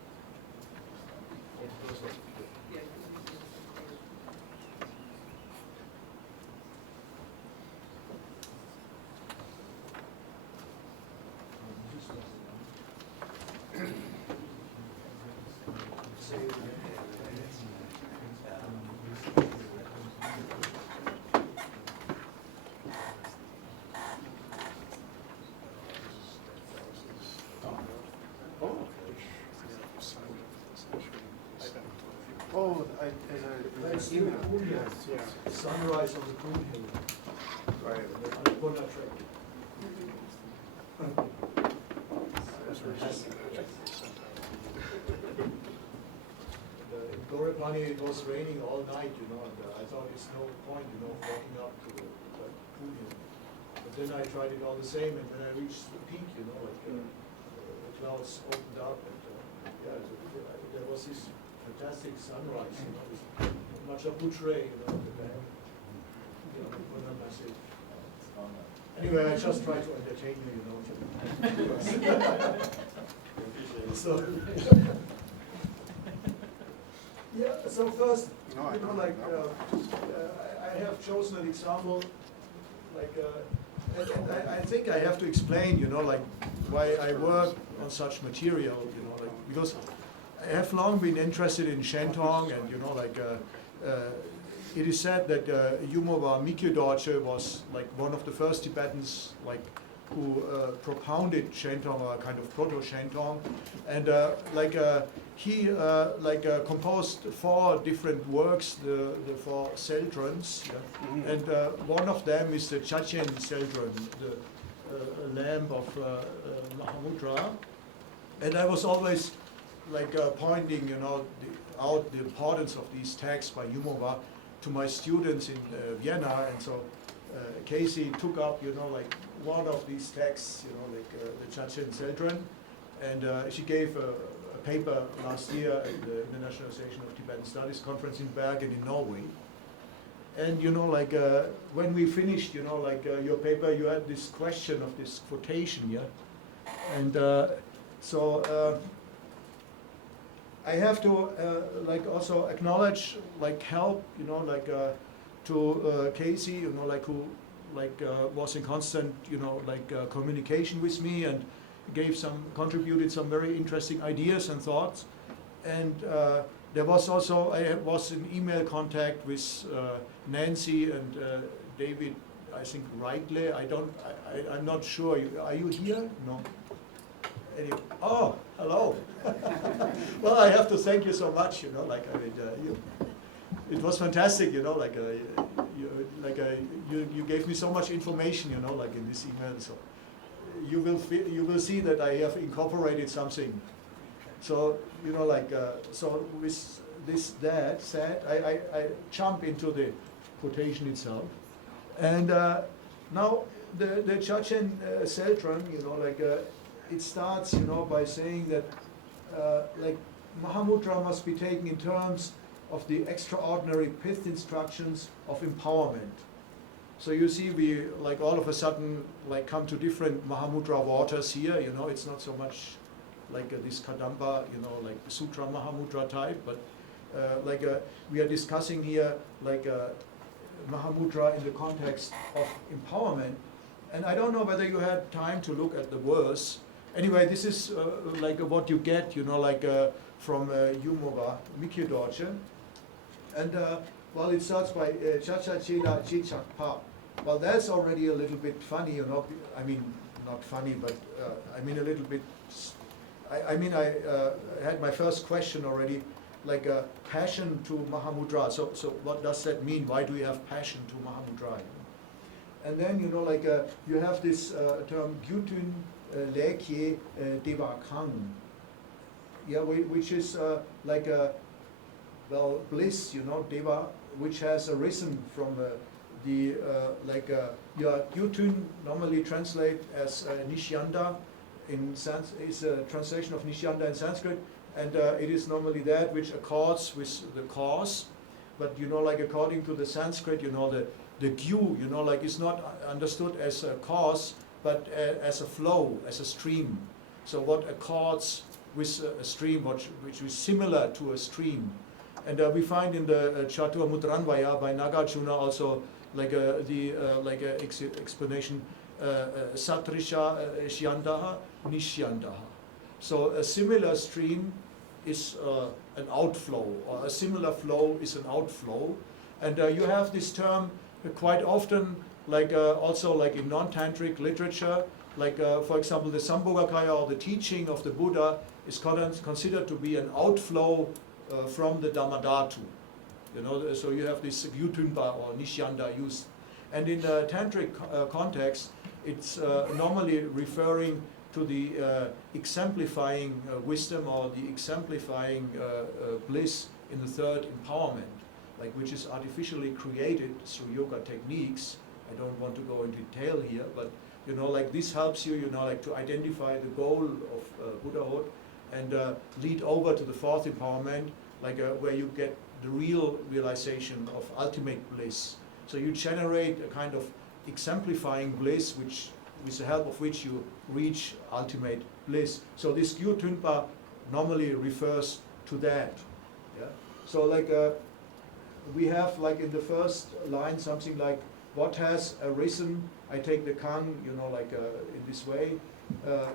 Yeah. Oh, as a email. Yes. Sunrise on the Green Hill, Right. on the Puna track. In Gorepani it was raining all night, and I thought it's no point, walking up to the Green Hill. But then I tried it all the same, and when I reached the peak, the clouds opened up, and there was this fantastic sunrise, with Mahamudrā, the band. Anyway, I just try to entertain you, So, yeah, so first, I have chosen an example, and I think I have to explain, why I work on such material, because I have long been interested in Shentong, and it is said that Yumowa Mikyo-dorje was one of the first Tibetans who propounded Shentong, or a kind of proto-Shentong, and he composed 4 different works, the 4 Seldrons, and one of them is the Chachen Seldron, the lamp of Mahamudra, and I was always pointing, out the importance of these texts by Yumowa to my students in Vienna, and so Casey took up, one of these texts, the Chachen Seldron, and she gave a paper last year at the Internationalization of Tibetan Studies conference in Bergen in Norway. And when we finished, your paper, you had this question of this quotation, yeah, and so. I have to also acknowledge help to Casey who was in constant communication with me and contributed some very interesting ideas and thoughts, and there was also I was in email contact with Nancy and David, I think rightly, I'm not sure, are you here? No. Anyway, oh, hello. Well, I have to thank you so much. It was fantastic. You gave me so much information. In this email. So you will see that I have incorporated something. So so with that said, I jump into the quotation itself, and now the Chachen Seldron, it starts, by saying that Mahamudra must be taken in terms of the extraordinary pith instructions of empowerment. So you see, we like all of a sudden like come to different Mahamudra waters here. You know, it's not so much like this Kadamba, you know, like Sutra Mahamudra type, but we are discussing here like Mahamudra in the context of empowerment. And I don't know whether you had time to look at the verse. Anyway, this is like what you get, you know, like from Yumova Mikyo-dorje. And well, it starts by Cha-cha chela chichak pa. Well, that's already a little bit funny, you know. I mean, not funny, but I mean a little bit. I had my first question already, like passion to Mahamudra. So what does that mean? Why do you have passion to Mahamudra? And then, you know, like you have this term gyutun lekye deva kang, yeah, which is like well, bliss, you know, deva, which has arisen from the gyutun normally translate as nishyanda in is a translation of nishyanda in Sanskrit, and it is normally that which accords with the cause. But you know, like according to the Sanskrit, you know, the gyu, you know, like is not understood as a cause, but as a flow, as a stream. So what accords with a stream, which is similar to a stream. And we find in the Chatur Mudranvaya by Nagarjuna also like explanation Satrisha Shyandaha Nishyandaha. So a similar stream is an outflow, or a similar flow is an outflow. And you have this term quite often, like also like in non-tantric literature, like for example the Sambhogakaya, or the teaching of the Buddha, is considered to be an outflow from the Dhammadhatu. You know, so you have this Gyutunpa or Nishyanda used. And in the tantric context, it's normally referring to the exemplifying wisdom, or the exemplifying bliss in the third empowerment, like which is artificially created through yoga techniques. I don't want to go into detail here, but you know, like this helps you, you know, like to identify the goal of Buddhahood and lead over to the fourth empowerment, like where you get the real realization of ultimate bliss. So you generate a kind of exemplifying bliss, which, with the help of which you reach ultimate bliss. So this Gyutunpa normally refers to that. Yeah? So like we have like in the first line something like, what has arisen? I take the Kang, you know, like in this way,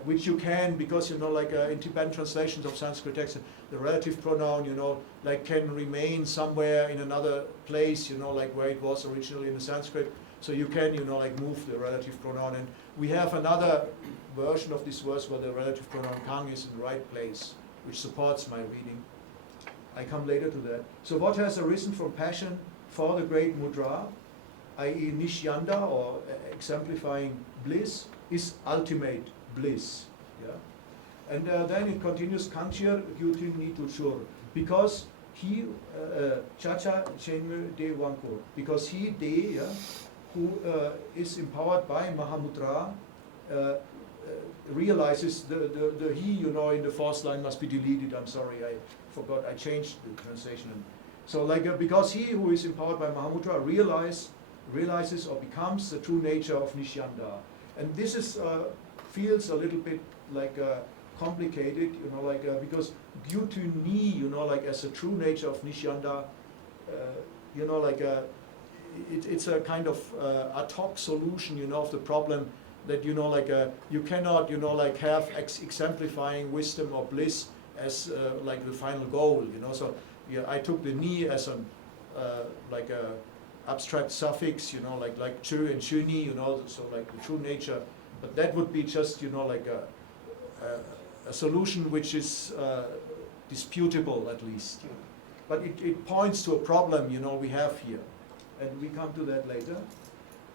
which you can, because you know, like in Tibetan translations of Sanskrit texts, the relative pronoun, you know, like can remain somewhere in another place, you know, like where it was originally in the Sanskrit. So you can, you know, like move the relative pronoun. And we have another version of this verse where the relative pronoun Kang is in the right place, which supports my reading. I come later to that. So what has arisen from passion for the great mudra, i.e. Nishyanda, or exemplifying bliss, is ultimate bliss. Yeah? And then it continues, Kanchir Gyutin Nitu Chur, because he, Chacha Chenmu De Wanko, because he, De, yeah, who is empowered by Mahamudra, realizes the he, you know, in the fourth line must be deleted. I'm sorry, I forgot, I changed the translation. So like, because he who is empowered by Mahamudra realizes or becomes the true nature of Nishyanda. And this is, feels a little bit like complicated, you know, like because Gyutu Ni, you know, like as a true nature of Nishyanda, you know, like it's a kind of ad hoc solution, you know, of the problem that, you know, like you cannot, you know, like have exemplifying wisdom or bliss as like the final goal, you know. So yeah, I took the Ni as an like a abstract suffix, you know, like chu and chuni, you know, so like the true nature. But that would be just, you know, like a solution which is disputable at least. But it points to a problem, you know, we have here. And we come to that later.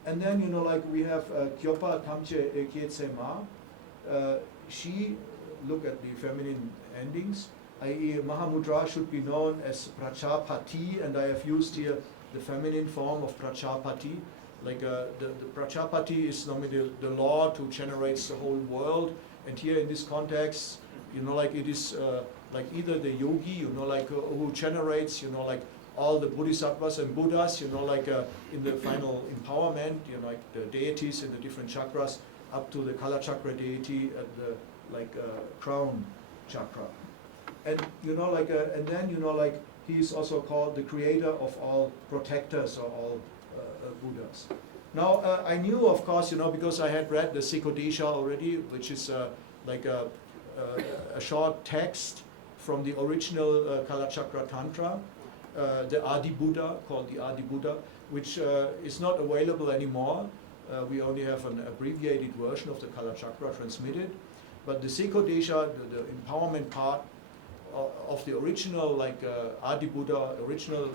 And then, you know, like we have Kyopa Tamche Kietsema. She, look at the feminine endings, i.e. Mahamudra should be known as Prachapati, and I have used here the feminine form of Prachapati. Like the Prachapati is normally the law to generate the whole world, and here in this context you know, like it is like either the yogi, you know, like who generates, you know, like all the bodhisattvas and buddhas, you know, like in the final empowerment, you know, like the deities in the different chakras, up to the Kala chakra deity at the like crown chakra, and you know, like and then you know, like he is also called the creator of all protectors or all buddhas. Now I knew, of course, you know, because I had read the Sikodesha already, which is like a short text from the original Kala chakra tantra. The Adi Buddha, called the Adi Buddha, which is not available anymore. We only have an abbreviated version of the Kala Chakra transmitted. But the Sikodesha, the empowerment part of the original, like Adi Buddha, original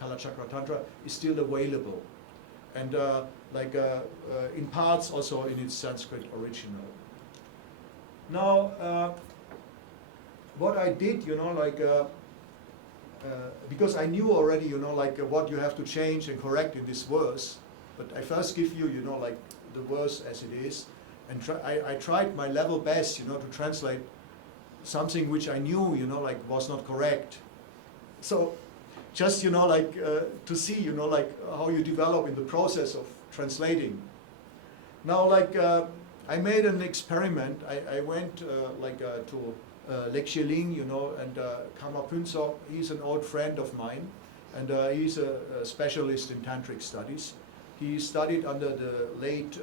Kala Chakra Tantra, is still available. And like in parts also in its Sanskrit original. Now, what I did, you know, like, because I knew already, you know, like what you have to change and correct in this verse, but I first give you, you know, like the verse as it is, and I tried my level best, you know, to translate something which I knew, you know, like was not correct. So just, you know, like to see, you know, like how you develop in the process of translating. Now, like I made an experiment. I went like to Ling, you know, and Karmapa, he's an old friend of mine, and he's a specialist in tantric studies. He studied under the late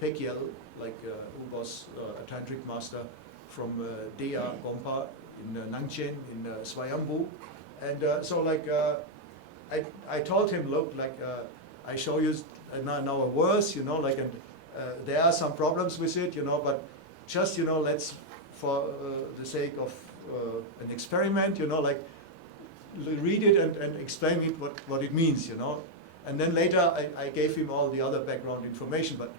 Pekiel, like who was a tantric master from Dea Gompa in Nangchen in Swayambhu, and so like I told him, look, like I show you now a verse, you know, like, and there are some problems with it, you know, but just, you know, let's, for the sake of an experiment, you know, like read it and explain it what it means, you know. And then later I gave him all the other background information, but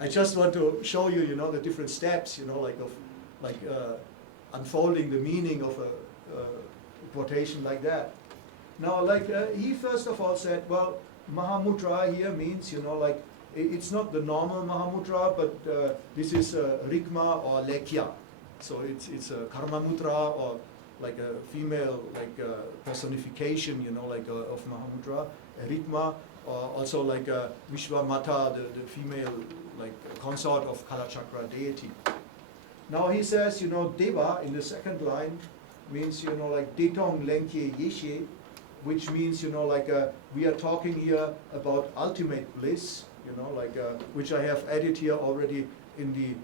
I just want to show you, you know, the different steps, you know, like of like unfolding the meaning of a quotation like that. Now, like he first of all said, well, Mahāmudrā here means, you know, like it's not the normal Mahāmudrā, but this is rgya or lekya. So it's a Karmamudra, or like a female like personification, you know, like of Mahāmudrā, a rgya, or also like a Vishwamata, the female like consort of Kala Chakra deity. Now he says, you know, Deva in the second line means, you know, like Detong Lenkye Yeshe, which means, you know, like we are talking here about ultimate bliss, you know, like which I have added here already in the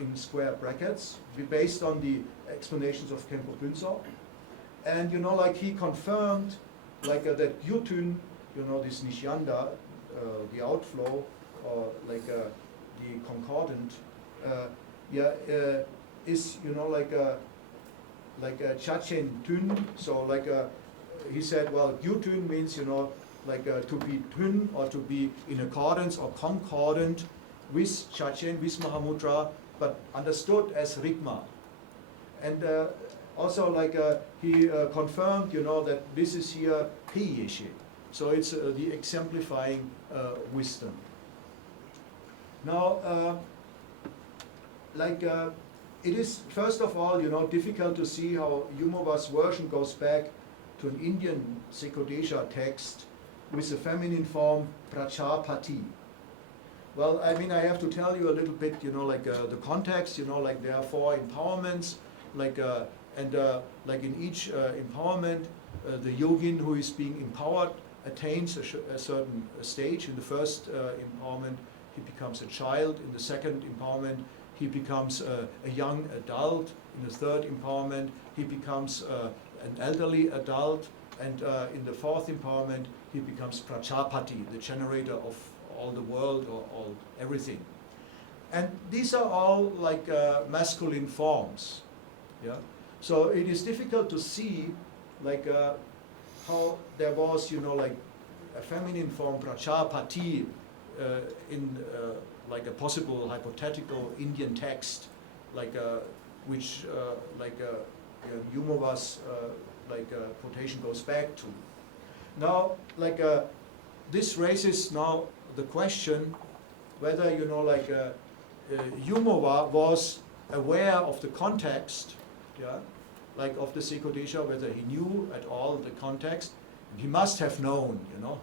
in square brackets, based on the explanations of Khenpo Phuntsok. And, you know, like he confirmed, like that Yutun, you know, this Nishyanda, the outflow, or like the concordant, is, you know, like a Chachen Tun. So like he said, well, Yutun means, you know, like to be Tun, or to be in accordance or concordant with Chachen, with Mahāmudrā, but understood as rgya. And also like he confirmed, you know, that this is here Piyeshe. So it's the exemplifying wisdom. Now, like it is first of all, you know, difficult to see how Yumova's version goes back to an Indian Sikodesha text with the feminine form Prachapati. Well, I mean, I have to tell you a little bit, you know, like the context, you know, like there are 4 empowerments, like and like in each empowerment, the yogin who is being empowered attains a certain stage. In the first empowerment, he becomes a child. In the second empowerment, he becomes a young adult. In the third empowerment, he becomes an elderly adult. And in the fourth empowerment, he becomes Prachapati, the generator of all the world, or all everything. And these are all like masculine forms. Yeah. So it is difficult to see like how there was, you know, like a feminine form Prachapati in like a possible hypothetical Indian text, like which like Yumova's like quotation goes back to. Now, like this raises now the question whether, you know, like Yumova was aware of the context, yeah, like of the Sekodesha, whether he knew at all the context. He must have known, you know.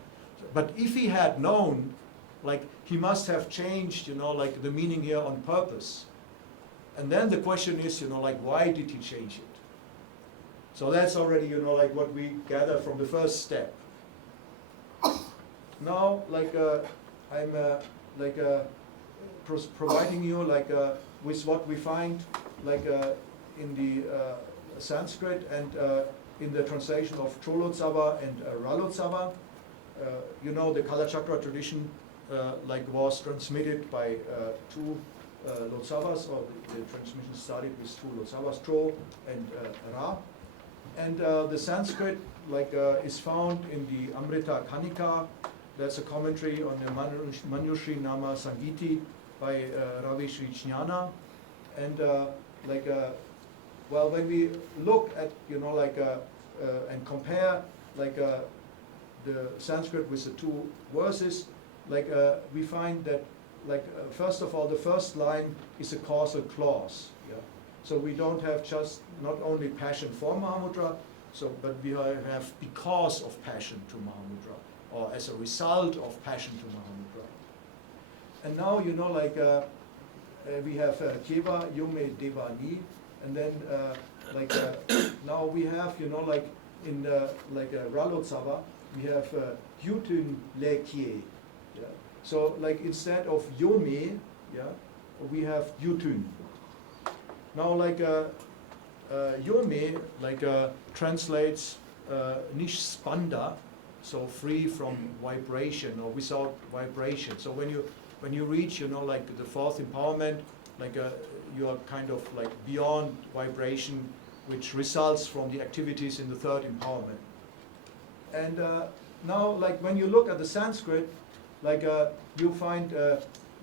But if he had known, like he must have changed, you know, like the meaning here on purpose. And then the question is, you know, like why did he change it? So that's already, you know, like what we gather from the first step. Now, like I'm like providing you like with what we find like in the Sanskrit and in the translation of Cholotsava and Ralotsava. You know, the Kalachakra tradition like was transmitted by two Lotsavas, or the transmission started with two Lotsavas, Cho and Ra. And the Sanskrit like is found in the Amrita Kanika. That's a commentary on the Manjushri Nama Sangiti by Ravi Sri Jnana. And like well, when we look at, you know, like and compare like the Sanskrit with the two verses, like we find that like first of all, the first line is a causal clause. Yeah? So we don't have just not only passion for Mahāmudrā, so but we have because of passion to Mahāmudrā, or as a result of passion to Mahāmudrā. And now, you know, like we have Keva, Yume, Devani, and then like now we have, you know, like in like Ralotsava, we have Yutun Le Kie. Yeah? So like instead of Yome, yeah, we have Yutun. Now like Yome like translates Nishspanda, so free from vibration or without vibration. So when you reach, you know, like the fourth empowerment, like you are kind of like beyond vibration, which results from the activities in the third empowerment. And now, like when you look at the Sanskrit, like you find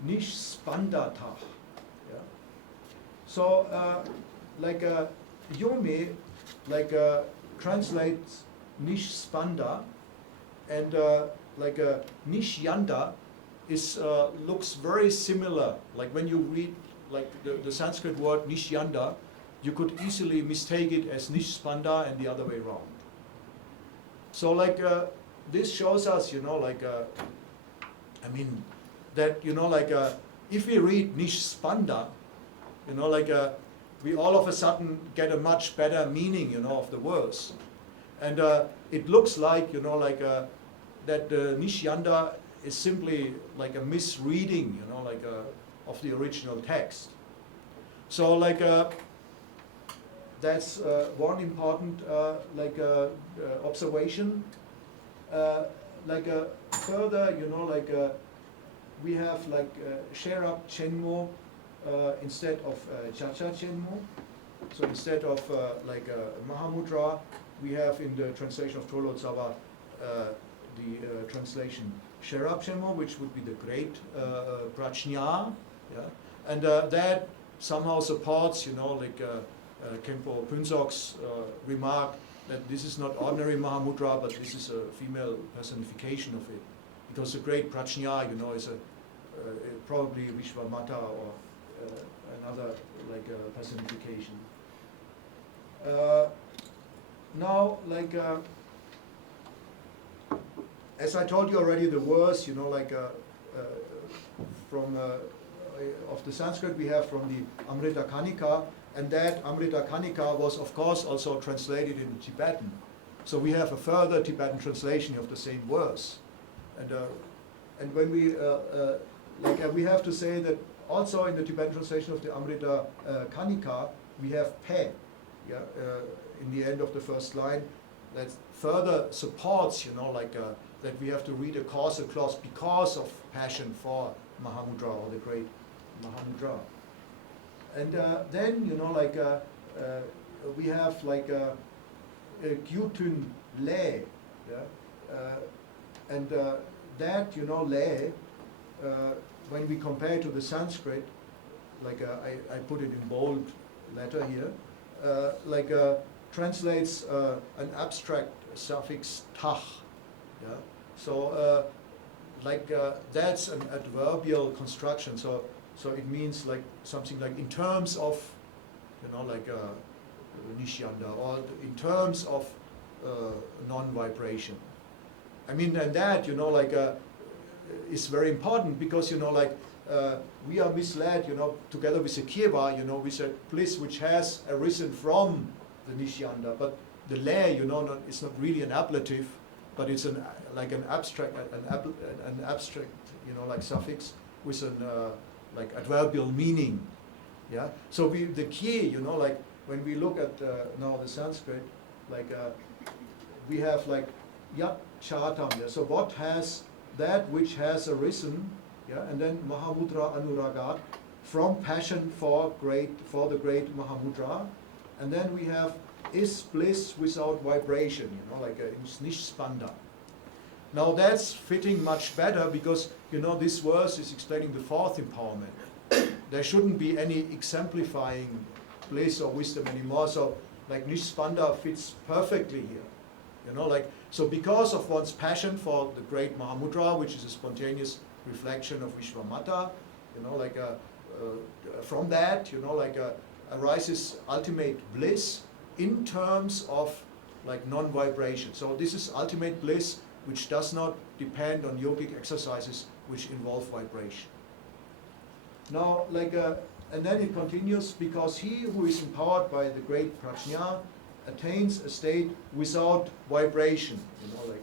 Nishspandata. Yeah? So like Yome like translates Nishspanda, and like Nishyanda is looks very similar. Like when you read like the Sanskrit word Nishyanda, you could easily mistake it as Nishspanda and the other way around. So like this shows us, you know, like I mean that, you know, like if we read Nishspanda, you know, like we all of a sudden get a much better meaning, you know, of the verse. And it looks like, you know, like that Nishyanda is simply like a misreading, you know, like of the original text. So like that's one important like observation. Like further, you know, like we have like Sherab Chenmo instead of Chacha Chenmo. So instead of like Mahāmudrā, we have in the translation of Cholotsava the translation Sherab Chenmo, which would be the great Prajñā. Yeah? And that somehow supports, you know, like Khenpo Phuntsok's remark that this is not ordinary Mahāmudrā, but this is a female personification of it. Because the great Prajñā, you know, is probably Vishvamata or another like personification. Now, like as I told you already, the verse, you know, like from of the Sanskrit we have from the Amrita Kanika, and that Amrita Kanika was of course also translated into Tibetan. So we have a further Tibetan translation of the same verse, and when we like we have to say that also in the Tibetan translation of the Amrita Kanika we have pe, yeah, in the end of the first line, that further supports, you know, like that we have to read a causal clause because of passion for Mahāmudrā, or the great Mahāmudrā. And then, you know, like we have like Gyutun Le, yeah? And that, you know, Le, when we compare to the Sanskrit, like I put it in bold letter here, like translates an abstract suffix tach. Yeah? So like that's an adverbial construction. So So it means like something like in terms of, you know, like nishyanda, or in terms of non-vibration. I mean, and that, you know, like is very important because, you know, like we are misled, you know, together with the Kieva, you know, with a bliss which has arisen from the nishyanda, but the layer, you know, it's not really an ablative, but it's like an abstract, an abstract, you know, like suffix with an like adverbial meaning. Yeah. So the key, you know, like when we look at now the Sanskrit, like we have like yat chatam. Yeah. So what has that which has arisen? Yeah. And then Mahamudrā anuragat, from passion for the great Mahamudrā, and then we have is bliss without vibration, you know, like a nishspanda. Now that's fitting much better because, you know, this verse is explaining the fourth empowerment. There shouldn't be any exemplifying bliss or wisdom anymore, so like nishspanda fits perfectly here. You know, like, so because of one's passion for the great Mahāmudrā, which is a spontaneous reflection of Vishvamata, you know, like from that, you know, like arises ultimate bliss in terms of like non-vibration. So this is ultimate bliss which does not depend on yogic exercises which involve vibration. Now, like, and then it continues, because he who is empowered by the great prajna attains a state without vibration, you know, like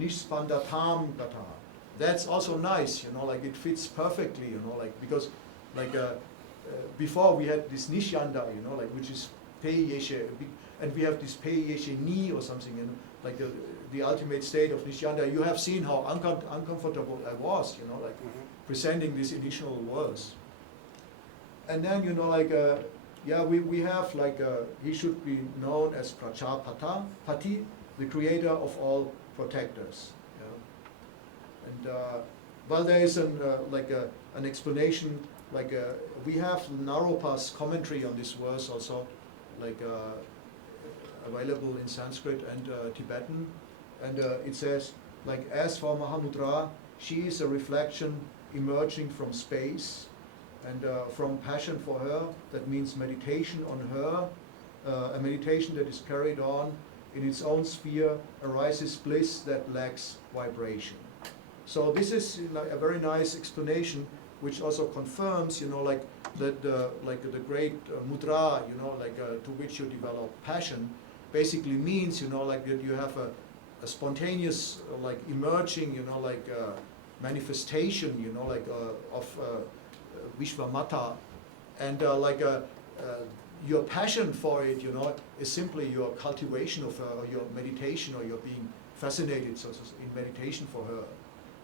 nishspandatam gata. That's also nice, you know, like it fits perfectly, you know, like, because like before we had this nishyanda, you know, like, which is pei yeshe, and we have this pei yeshe ni or something, you know, like the ultimate state of nishyanda. You have seen how uncomfortable I was, you know, like presenting this initial verse. And then, you know, like, yeah, we have like, he should be known as Prajapati, the creator of all protectors. Yeah? And well, there is an explanation, like we have Naropa's commentary on this verse also, like available in Sanskrit and Tibetan, and it says, like, as for Mahāmudrā, she is a reflection emerging from space, and from passion for her, that means meditation on her, a meditation that is carried on in its own sphere, arises bliss that lacks vibration. So this is like a very nice explanation, which also confirms, you know, like that the great mudra, you know, like to which you develop passion, basically means, you know, like that you have a spontaneous, like emerging, you know, like manifestation, you know, like of Vishvamata, and your passion for it, you know, is simply your cultivation of her, or your meditation, or your being fascinated, so in meditation for her.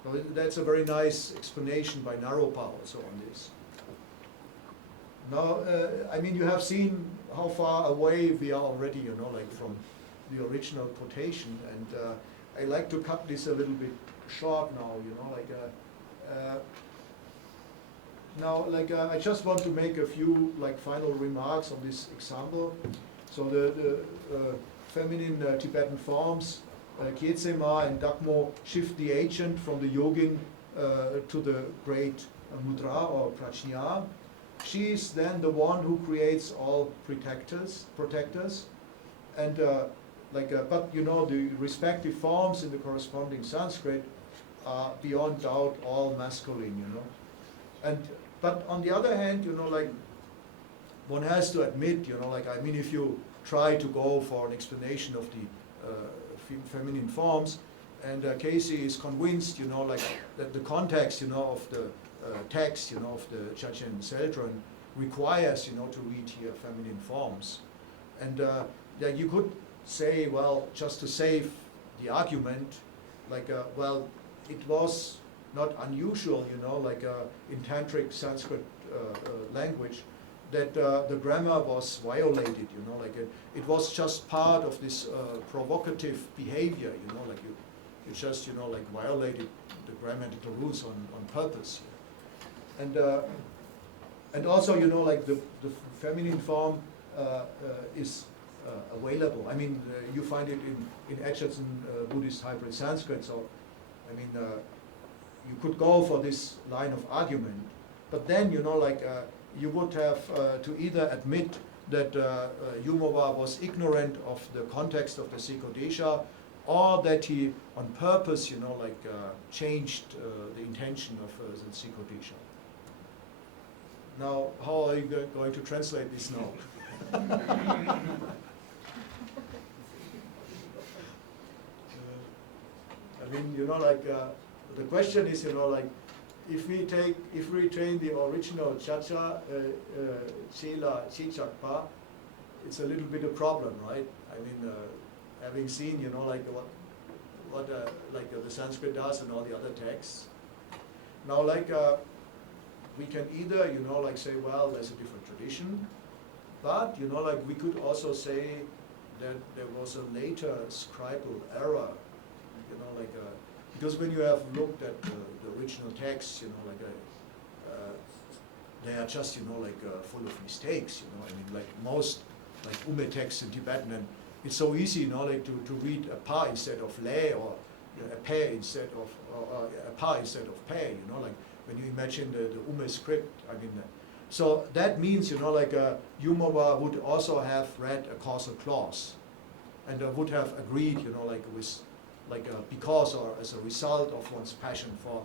So that's a very nice explanation by Naropa also on this. Now, I mean, you have seen how far away we are already, you know, like from the original quotation, and I like to cut this a little bit short now, you know, like. Now, like, I just want to make a few like final remarks on this example. So the feminine Tibetan forms, Kyetsema and Dakpo, shift the agent from the yogin to the great mudra or prajna. She is then the one who creates all protectors, and but you know, the respective forms in the corresponding Sanskrit are beyond doubt all masculine, you know. But on the other hand, you know, like, one has to admit, you know, like, I mean, if you try to go for an explanation of the feminine forms, and Casey is convinced, you know, like, that the context, you know, of the text, you know, of the Chen Sgron requires, you know, to read here feminine forms. And yeah, you could say, well, just to save the argument, like, well, it was not unusual, you know, like in tantric Sanskrit language, that the grammar was violated, you know, like it was just part of this provocative behavior, you know, like you just, you know, like violated the grammatical rules on purpose. And also, you know, like the feminine form is available. I mean, you find it in Echelson Buddhist hybrid Sanskrit, so, I mean, you could go for this line of argument, But then, you know, like you would have to either admit that Yumowa was ignorant of the context of the Sekodesha, or that he, on purpose, you know, like changed the intention of the Sekodesha. Now, how are you going to translate this now? I mean, you know, like the question is, you know, like if we retain the original Chacha, Chela, Chichakpa, it's a little bit a problem, right? I mean, having seen, you know, like what the Sanskrit does and all the other texts. Now, like we can either, you know, like say, well, there's a different tradition, but you know, like we could also say that there was a later scribal error, you know, like because when you have looked at the original texts, you know, like they are just, you know, like full of mistakes, you know. I mean, like most like Ume texts in Tibetan, and it's so easy, you know, like to read a pa instead of le, or a pe instead of or a pa instead of pe, you know, like when you imagine the Ume script. I mean, so that means, you know, like Yumowa would also have read a causal clause, and would have agreed, you know, like with like because or as a result of one's passion for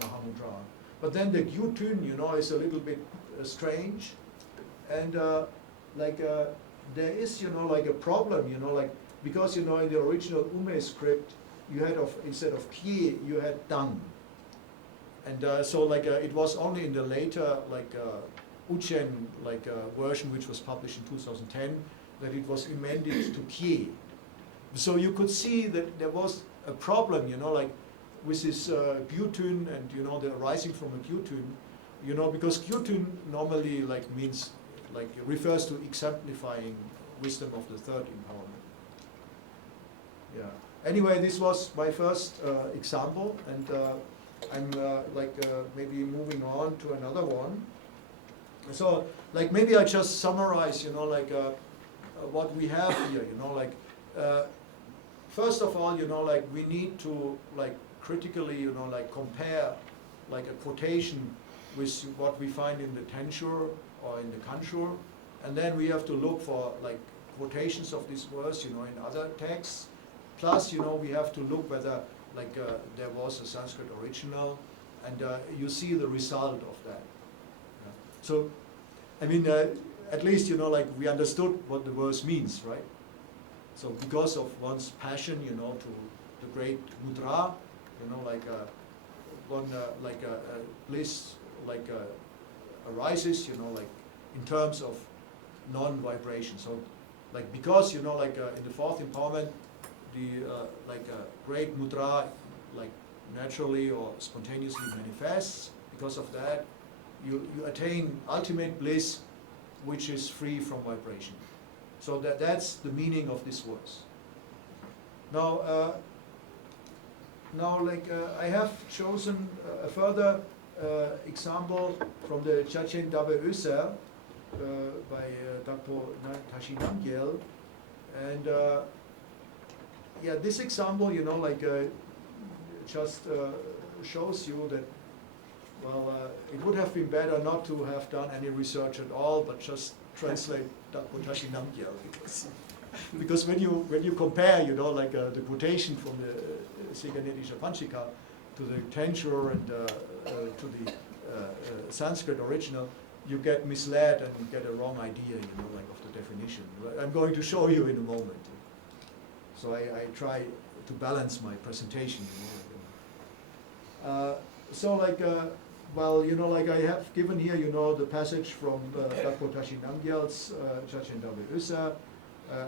Mahāmudrā. But then the Gyutun, you know, is a little bit strange, and there is, you know, like a problem, you know, like because, you know, in the original Ume script, you had instead of kie, you had dang, and so like it was only in the later like Uchen like version, which was published in 2010, that it was amended to kie. So you could see that there was a problem, you know, like with this Gyutun, and you know, the arising from a Gyutun, you know, because Gyutun normally like means like refers to exemplifying wisdom of the third empowerment. Yeah. Anyway, this was my first example, and I'm maybe moving on to another one. So like maybe I just summarize, you know, like what we have here, you know, like first of all, you know, like we need to like critically, you know, like compare like a quotation with what we find in the Tensure or in the Kanshur, and then we have to look for like quotations of this verse, you know, in other texts. Plus, you know, we have to look whether like there was a Sanskrit original, and you see the result of that. Yeah. So, I mean, at least, you know, like we understood what the verse means, right? So because of one's passion, you know, to the great mudra, you know, like one bliss like arises, you know, like in terms of non-vibration. So, like because, you know, like in the fourth empowerment, the great mudra like naturally or spontaneously manifests. Because of that, you attain ultimate bliss, which is free from vibration. So that's the meaning of this verse. Now, I have chosen a further example from the Chachen Dabe Öser by Dakpo Tashi Namgyal, and yeah, this example, you know, like just shows you that, well, it would have been better not to have done any research at all, but just translate Dakpo Tashi Namgyal, because when you compare, you know, like the quotation from the Seganedisha Panchika to the Tensure and to the Sanskrit original, you get misled and you get a wrong idea, you know, like of the definition. I'm going to show you in a moment. So I try to balance my presentation. You know. So like, well, you know, like I have given here, you know, the passage from Dakpo Tashi Namgyal's Chachen Dabe Öser.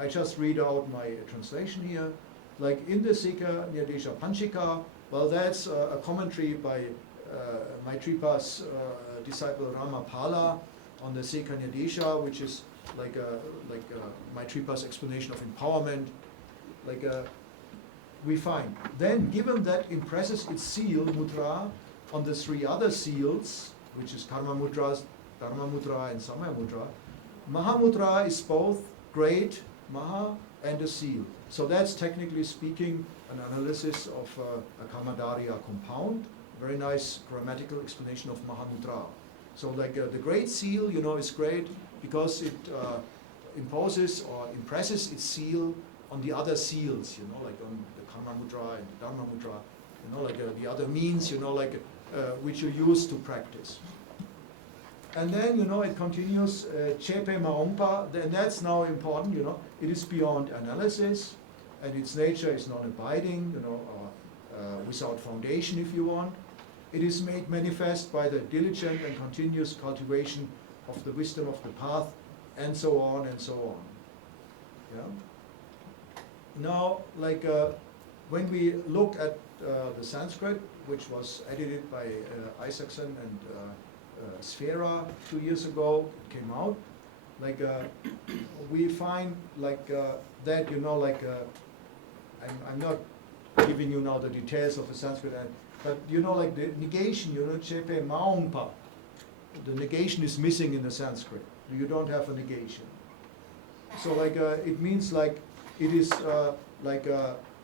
I just read out my translation here. Like in the Sika Nyadesha Panchika, well, that's a commentary by Maitripa's disciple Ramapala on the Sika Nyadesha, which is like Maitripa's explanation of empowerment. Like we find. Then, given that impresses its seal, mudra, on the three other seals, which is Karmamudra, Dharmamudra, and Samyamudra, Mahāmudrā is both great, Maha, and a seal. So that's technically speaking an analysis of a Kamadariya compound. Very nice grammatical explanation of Mahāmudrā. So like the great seal, you know, is great because it imposes or impresses its seal on the other seals, you know, like on the Karmapa and the Dharmamudra, you know, like the other means, you know, like which you use to practice. And then, you know, it continues, Chepe Maompa, and that's now important, you know, it is beyond analysis, and its nature is non-abiding, you know, or without foundation, if you want. It is made manifest by the diligent and continuous cultivation of the wisdom of the path, and so on and so on. Yeah? Now, like when we look at the Sanskrit, which was edited by Isaacson and Sfera 2 years ago, it came out, like we find like that, you know, like I'm not giving you now the details of the Sanskrit, but you know, like the negation, you know, chepe maompa, the negation is missing in the Sanskrit. You don't have a negation. So like it means like it is like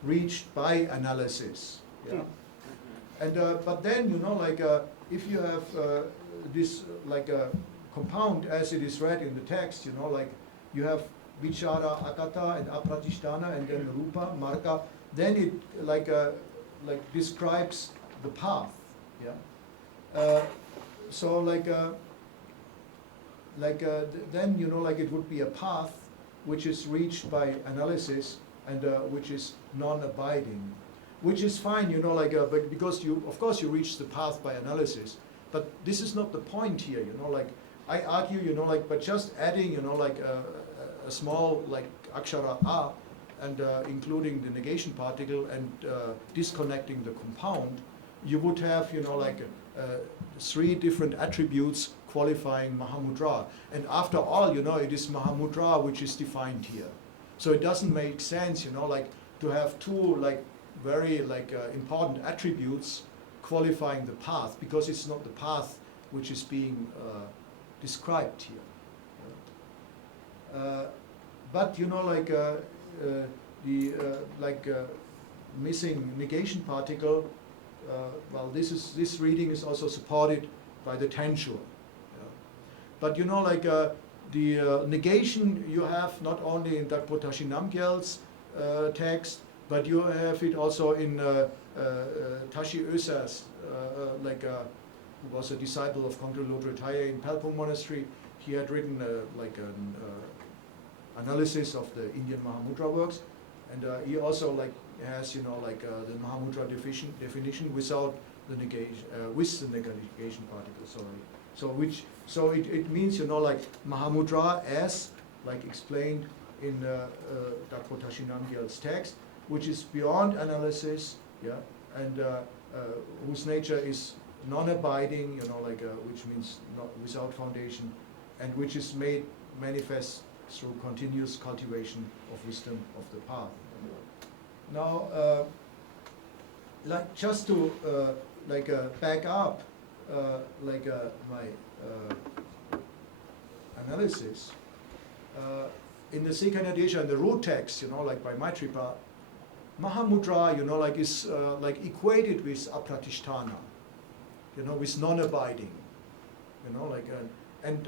reached by analysis. Yeah. And but then, you know, like if you have this like a compound as it is read in the text, you know, like you have vichara, akata, and apratishtana, and then rupa, marga, then it like describes the path. Yeah. So like then, you know, like it would be a path which is reached by analysis and which is non-abiding, which is fine, you know, like but because you, of course, you reach the path by analysis, but this is not the point here, you know, like I argue, you know, like, but just adding, you know, like a small like akshara a and including the negation particle and disconnecting the compound, you would have, you know, like 3 different attributes qualifying Mahāmudrā. And after all, you know, it is Mahāmudrā which is defined here. So it doesn't make sense, you know, like to have 2 like very like important attributes qualifying the path, because it's not the path which is being described here. But you know, like the missing negation particle. Well, this reading is also supported by the textual. Yeah. But you know, like the negation you have not only in Dakpo Tashi Namgyal's text, but you have it also in Tashi Ösa's, who was a disciple of Kongtrul Lodro Thaya in Palpung Monastery. He had written like an analysis of the Indian Mahamudra works, and he also like has, you know, like the Mahamudra definition without the negation, with the negation particle. Sorry. So it means, you know, like Mahamudra as like explained in Dakpo Tashi Namgyal's text, which is beyond analysis, yeah, and whose nature is non-abiding, you know, like which means not without foundation, and which is made manifest through continuous cultivation of wisdom of the path. Now, like just to like back up like my analysis in the Sikanadesha and the root text, you know, like by Maitripa, Mahamudra, you know, like is like equated with apratishtana, you know, with non-abiding, you know, like and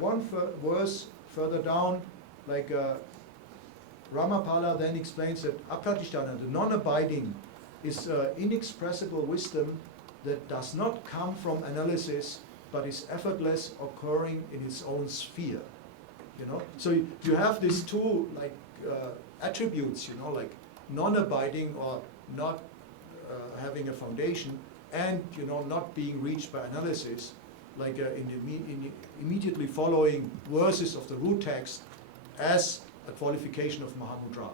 one verse further down, like Ramapala then explains that apratishtana, the non-abiding, is inexpressible wisdom that does not come from analysis, but is effortless, occurring in its own sphere. You know, so you have these 2 like attributes, you know, like non-abiding or not having a foundation, and you know, not being reached by analysis, like in the immediately following verses of the root text as a qualification of Mahamudra.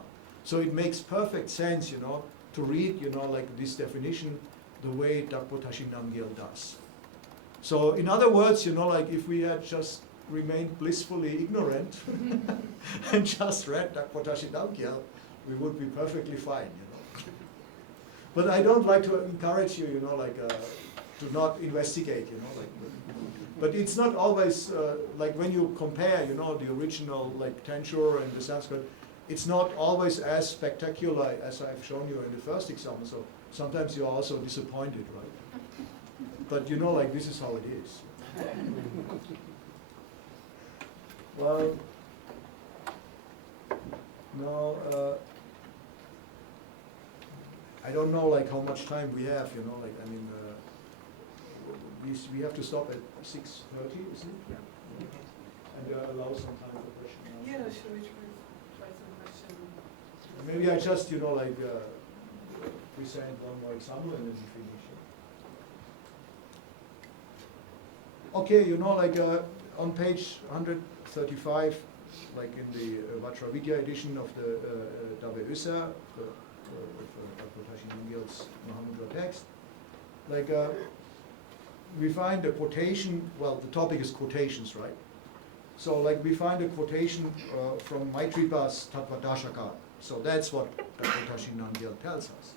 So it makes perfect sense, you know, to read, you know, like this definition the way Dakpo Tashi Namgyal does. So in other words, you know, like if we had just remained blissfully ignorant and just read Dakpo Tashi Namgyal, we would be perfectly fine, you know. But I don't like to encourage you, you know, like to not investigate, you know, like. But it's not always like when you compare, you know, the original like Tanjore and the Sanskrit, it's not always as spectacular as I've shown you in the first example. So sometimes you're also disappointed, right? But you know, like this is how it is. Well, now, I don't know like how much time we have, you know, like, I mean, we have to stop at 6:30, isn't it? Yeah. And allow some time for questions. Yeah, should we try some questions? Maybe I just, you know, like, present one more example and then we finish. Okay, you know, like, on page 135, like in the Vajravidya edition of the Dava-Ösa, Dakpo Tashi Namgyal's Mahamudra text, like, we find a quotation, well, the topic is quotations, right? So, like, we find a quotation from Maitripa's Tattvadashaka. So that's what Dakpo Tashi Namgyal tells us.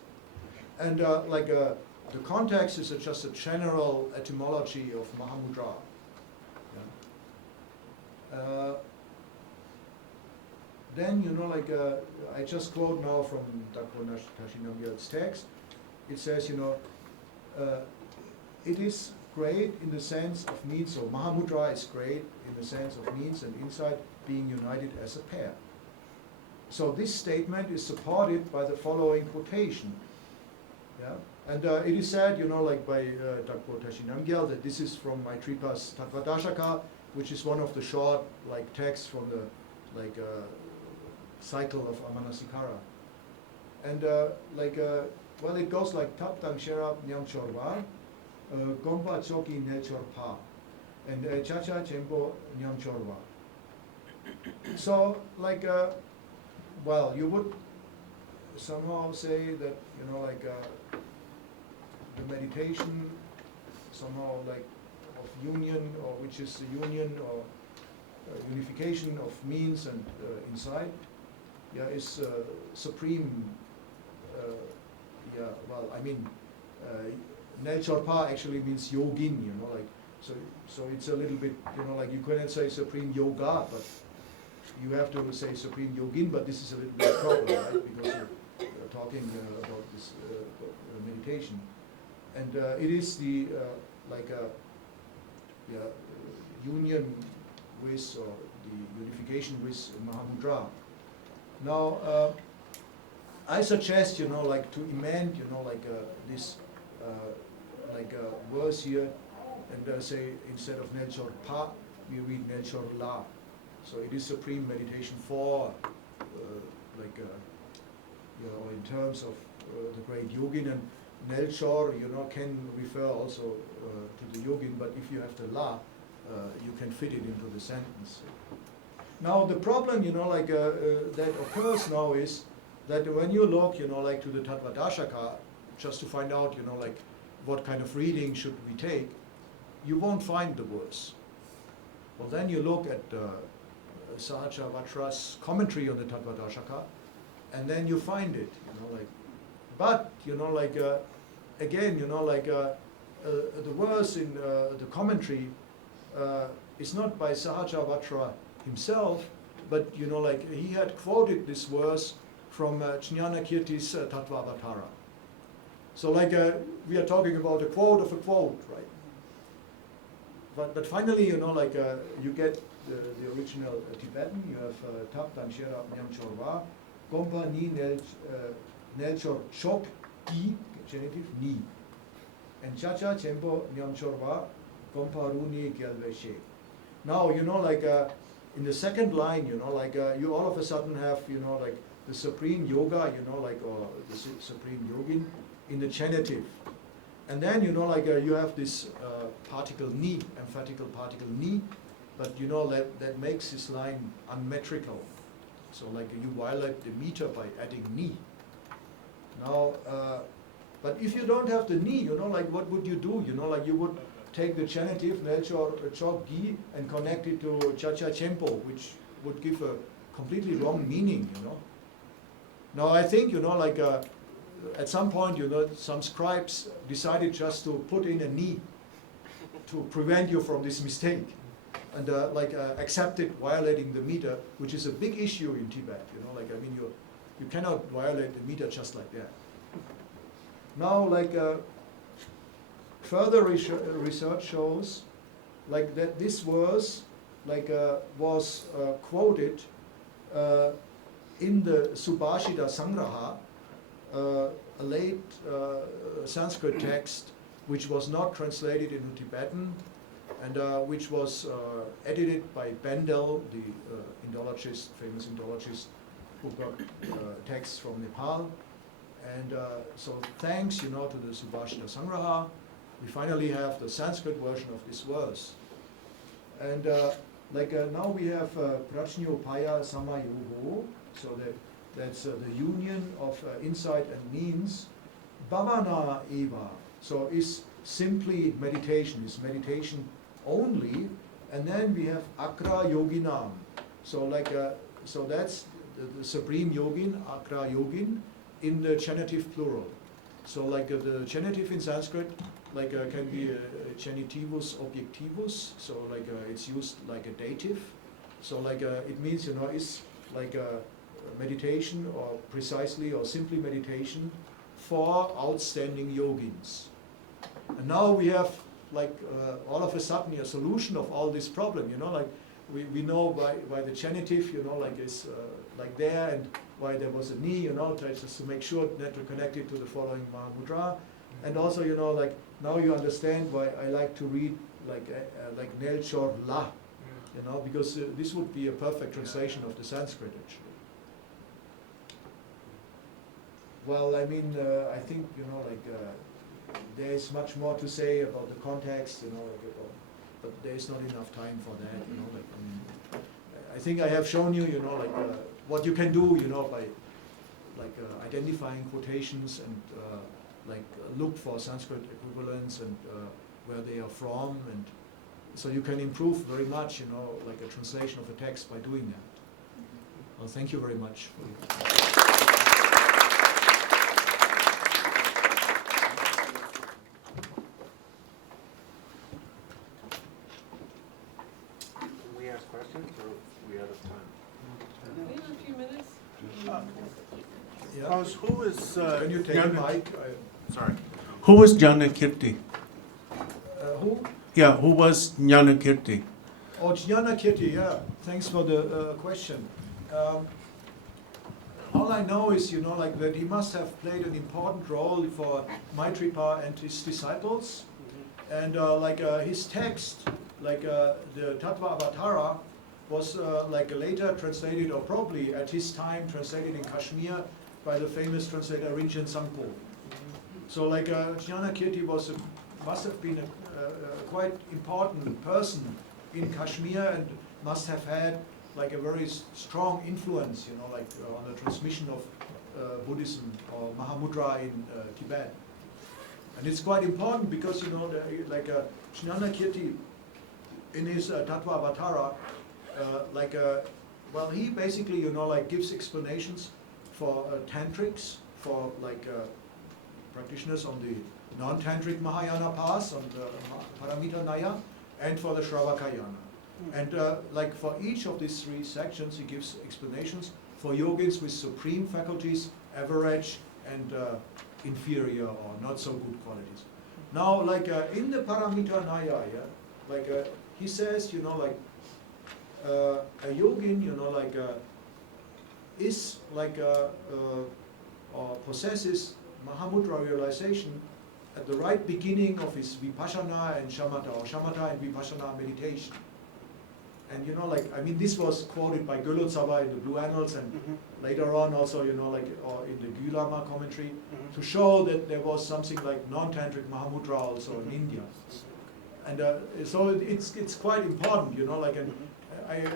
And, like, the context is just a general etymology of Mahāmudrā. Yeah. Then, you know, like, I just quote now from Dakpo Tashi Namgyal's text. It says, you know, it is great in the sense of means, so Mahāmudrā is great in the sense of means and insight being united as a pair. So this statement is supported by the following quotation. Yeah? And it is said, you know, like by Dakpo Tashi Namgyal, that this is from Maitripa's Tattvadashaka, which is one of the short, like, texts from the, like, cycle of Amanasikara. And, like, well, it goes like Tap Tang Sherab Nyam Chorwa, Gompa Choki Ne Chorpa, and Chacha Chempo Nyam Chorwa. So, like, well, you would somehow say that, you know, like, the meditation somehow like of union, or which is the union or unification of means and insight, yeah, is supreme. Yeah, well, I mean, Nelchorpa actually means yogin, you know, like, so it's a little bit, you know, like, you couldn't say supreme yoga, but you have to say supreme yogin, but this is a little bit a problem, right, because you're talking about this meditation. And it is the, like, yeah, union with, or the unification with Mahāmudrā. Now, I suggest, you know, like, to amend, you know, like, this, like, verse here, and say, instead of Nelchor Pa, we read Nelchor La. So it is supreme meditation for, like, you know, in terms of the great yogin, and Nelchor, you know, can refer also to the yogin, but if you have the La, you can fit it into the sentence. Now the problem, you know, like, that occurs now is that when you look, you know, like, to the Tattvadashaka, just to find out, you know, like, what kind of reading should we take, you won't find the verse. Well, then you look at Sahaja Vajra's commentary on the Tattvadashaka, and then you find it, you know, like, but, you know, like, again, you know, like, the verse in the commentary is not by Sahaja Vajra himself, but, you know, like, he had quoted this verse from Jnanakirti's Tattvavatara. So, like, we are talking about a quote of a quote, right? But finally, you know, like, you get the original Tibetan. You have Tap Tam Sherab Nyam Chorwa, Gompa Ni Nelchor Chok Ki, genitive Ni, and Chacha Chempo Nyam Chorwa, Gompa Runi Gyalveshe. Now, you know, like, in the second line, you know, like, you all of a sudden have, you know, like, the supreme yoga, you know, like, or the supreme yogin in the genitive. And then, you know, like, you have this particle ni, emphatical particle ni, but, you know, that makes this line unmetrical. So, like, you violate the meter by adding ni. Now, but if you don't have the ni, you know, like, what would you do? You know, like, you would take the genitive, Nelchor Chok Gi, and connect it to Chacha Chempo, which would give a completely wrong meaning, you know. Now, I think, you know, like, at some point, you know, some scribes decided just to put in a ni to prevent you from this mistake, and like, accepted violating the meter, which is a big issue in Tibet, you know, like, I mean, you cannot violate the meter just like that. Now, like, further research shows like that this verse was quoted in the Subhashita Sangraha, a late Sanskrit text which was not translated into Tibetan and which was edited by Bendel, the Indologist, famous Indologist, who got texts from Nepal. And so thanks, to the Subhashita Sangraha, we finally have the Sanskrit version of this verse. And now we have Prajñopaya Samayuho, so that's the union of insight and means. Bhavana eva, so is simply meditation, is meditation only. And then we have Akra Yoginam, so so that's the supreme yogin, Akra Yogin, in the genitive plural. So the genitive in Sanskrit can be genitivus objectivus, so it's used like a dative. So it means is meditation, or precisely or simply meditation for outstanding yogins. And now we have all of a sudden a solution of all this problem. We know why the genitive is there, and why there was a knee, just to make sure that to connect it to the following Mahamudra. And also, now you understand why I like to read Nelchor La, because this would be a perfect translation of the Sanskrit, actually. Well, I mean, I think, there is much more to say about the context, but there is not enough time for that, I think I have shown you, what you can do, by identifying quotations and look for Sanskrit equivalents and where they are from, and so you can improve very much, a translation of a text by doing that. Well, thank you very much. Can we ask questions, or are we out of time? We have a few minutes. Yeah. Klaus, who is Can you take the mic? Sorry. Who was Jnanakirti? Who? Yeah, who was Jnanakirti? Oh, Jnanakirti, yeah. Thanks for the question. All I know is, that he must have played an important role for Maitripa and his disciples. And his text, the Tattva Avatara, was later translated, or probably at his time translated in Kashmir by the famous translator Rinchen Sangpo. So Jnanakirti must have been a quite important person in Kashmir, and must have had a very strong influence, on the transmission of Buddhism or Mahamudra in Tibet. And it's quite important because, Jnanakirti in his Tattva Avatara, well, he basically, gives explanations for tantrics, for practitioners on the non-tantric Mahayana path, on the Paramita Naya, and for the Shravakayana. And for each of these three sections, he gives explanations for yogins with supreme faculties, average, and inferior or not so good qualities. Now, in the Paramita Naya, he says, a yogin, is or possesses Mahamudra realization at the right beginning of his vipassana and shamatha, or shamatha and vipassana meditation. And this was quoted by Gölötzava in the Blue Annals, and later on also, or in the Gülama commentary, to show that there was something like non-tantric Mahamudra also in India. And so it's quite important, and I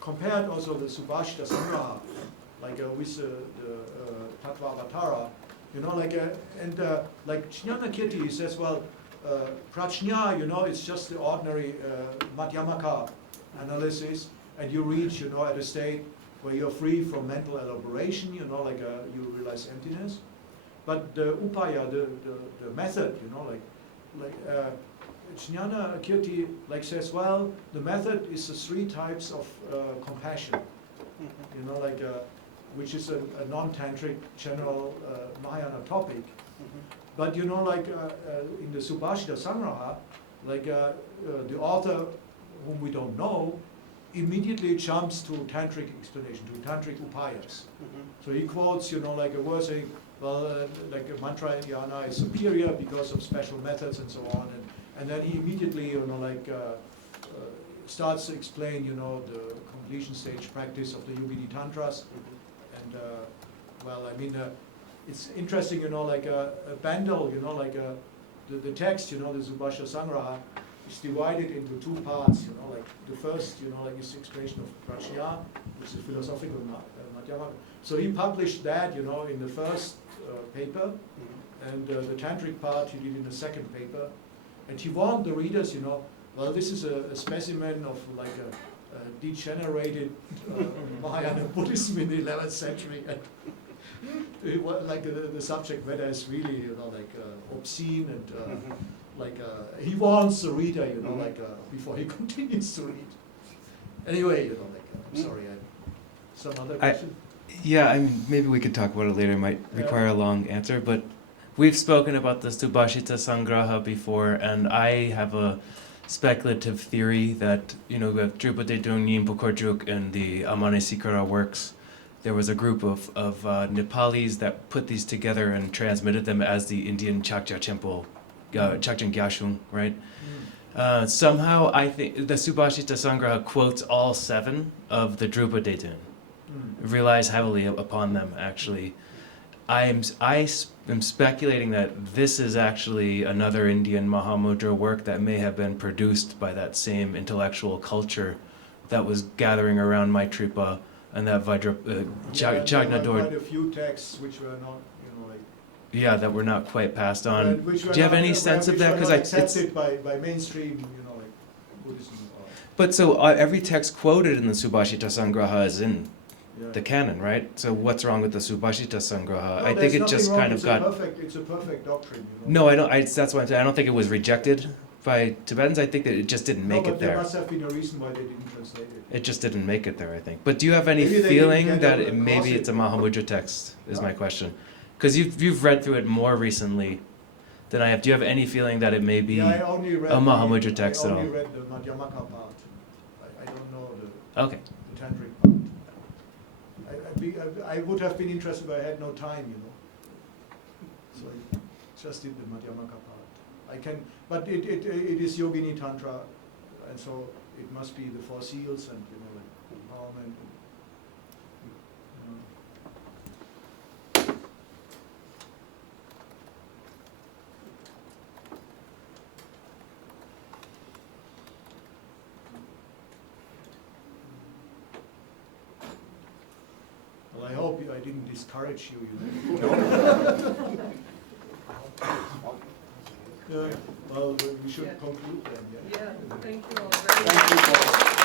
compared also the Subhashita Sangraha, with the Tattva Avatara, and Jnanakirti, he says, well, prajna, it's just the ordinary Madhyamaka analysis, and you reach, at a state where you're free from mental elaboration, you realize emptiness. But the upaya, the method, Jnanakirti says, well, the method is the three types of compassion, which is a non-tantric general Mahayana topic. But in the Subhashita Sangraha, like the author, whom we don't know, immediately jumps to tantric explanation, to tantric upayas. So he quotes, like a verse saying, well, like a mantra in dhyana is superior because of special methods and so on, and then he immediately, starts to explain, the completion stage practice of the Yogini Tantras, and well, I mean, it's interesting, like a Bandel, the text, the Subhashya Sangraha is divided into two parts, like the first, like is explanation of rgya, which is philosophical Madhyamaka. So he published that, in the first paper, and the tantric part he did in the second paper, and he warned the readers, well, this is a specimen of like a degenerated Mahayana Buddhism in the 11th century. And it was like the subject matter is really, like obscene and like he warns the reader, before he continues to read. Anyway, I'm sorry. Some other question? Yeah, I mean, maybe we could talk about it later. It might require a long answer, but we've spoken about the Subhashita Sangraha before, and I have a speculative theory that, we have Drupade Dungnim Pukorjuk and the Amanasikara works. There was a group of Nepalis that put these together and transmitted them as the Indian Chakja Temple, Chakjan Gyashung, right? Somehow, I think the Subhashita Sangraha quotes all 7 of the Drupade Dun. Relies heavily upon them, actually. I am speculating that this is actually another Indian Mahamudra work that may have been produced by that same intellectual culture that was gathering around Maitripa and that Jagnador. Quite a few texts which were not, yeah, that were not quite passed on. Do you have any sense of that? Because accepted by mainstream, Buddhism. But so every text quoted in the Subhashita Sangraha is in the canon, right? So what's wrong with the Subhashita Sangraha? No, I think it just kind of got. It's a perfect doctrine. No, I don't. That's why I'm saying I don't think it was rejected by Tibetans. I think that it just didn't make it there. There must have been a reason why they didn't translate it. It just didn't make it there, I think. But do you have any Maybe they feeling didn't that get maybe it's a Mahamudra text? Is my question. Because you've read through it more recently than I have. Do you have any feeling that it may be I only read a Mahamudra text at I all? only read the Madhyamaka part. I don't know Okay. the tantric part. I would have been interested, but I had no time, So I just did the Madhyamaka part. But it is Yogini Tantra, and so it must be the 4 seals and like empowerment. Well, I hope I didn't discourage you. Well, we should conclude then. Yeah, thank you all very much. Thank you.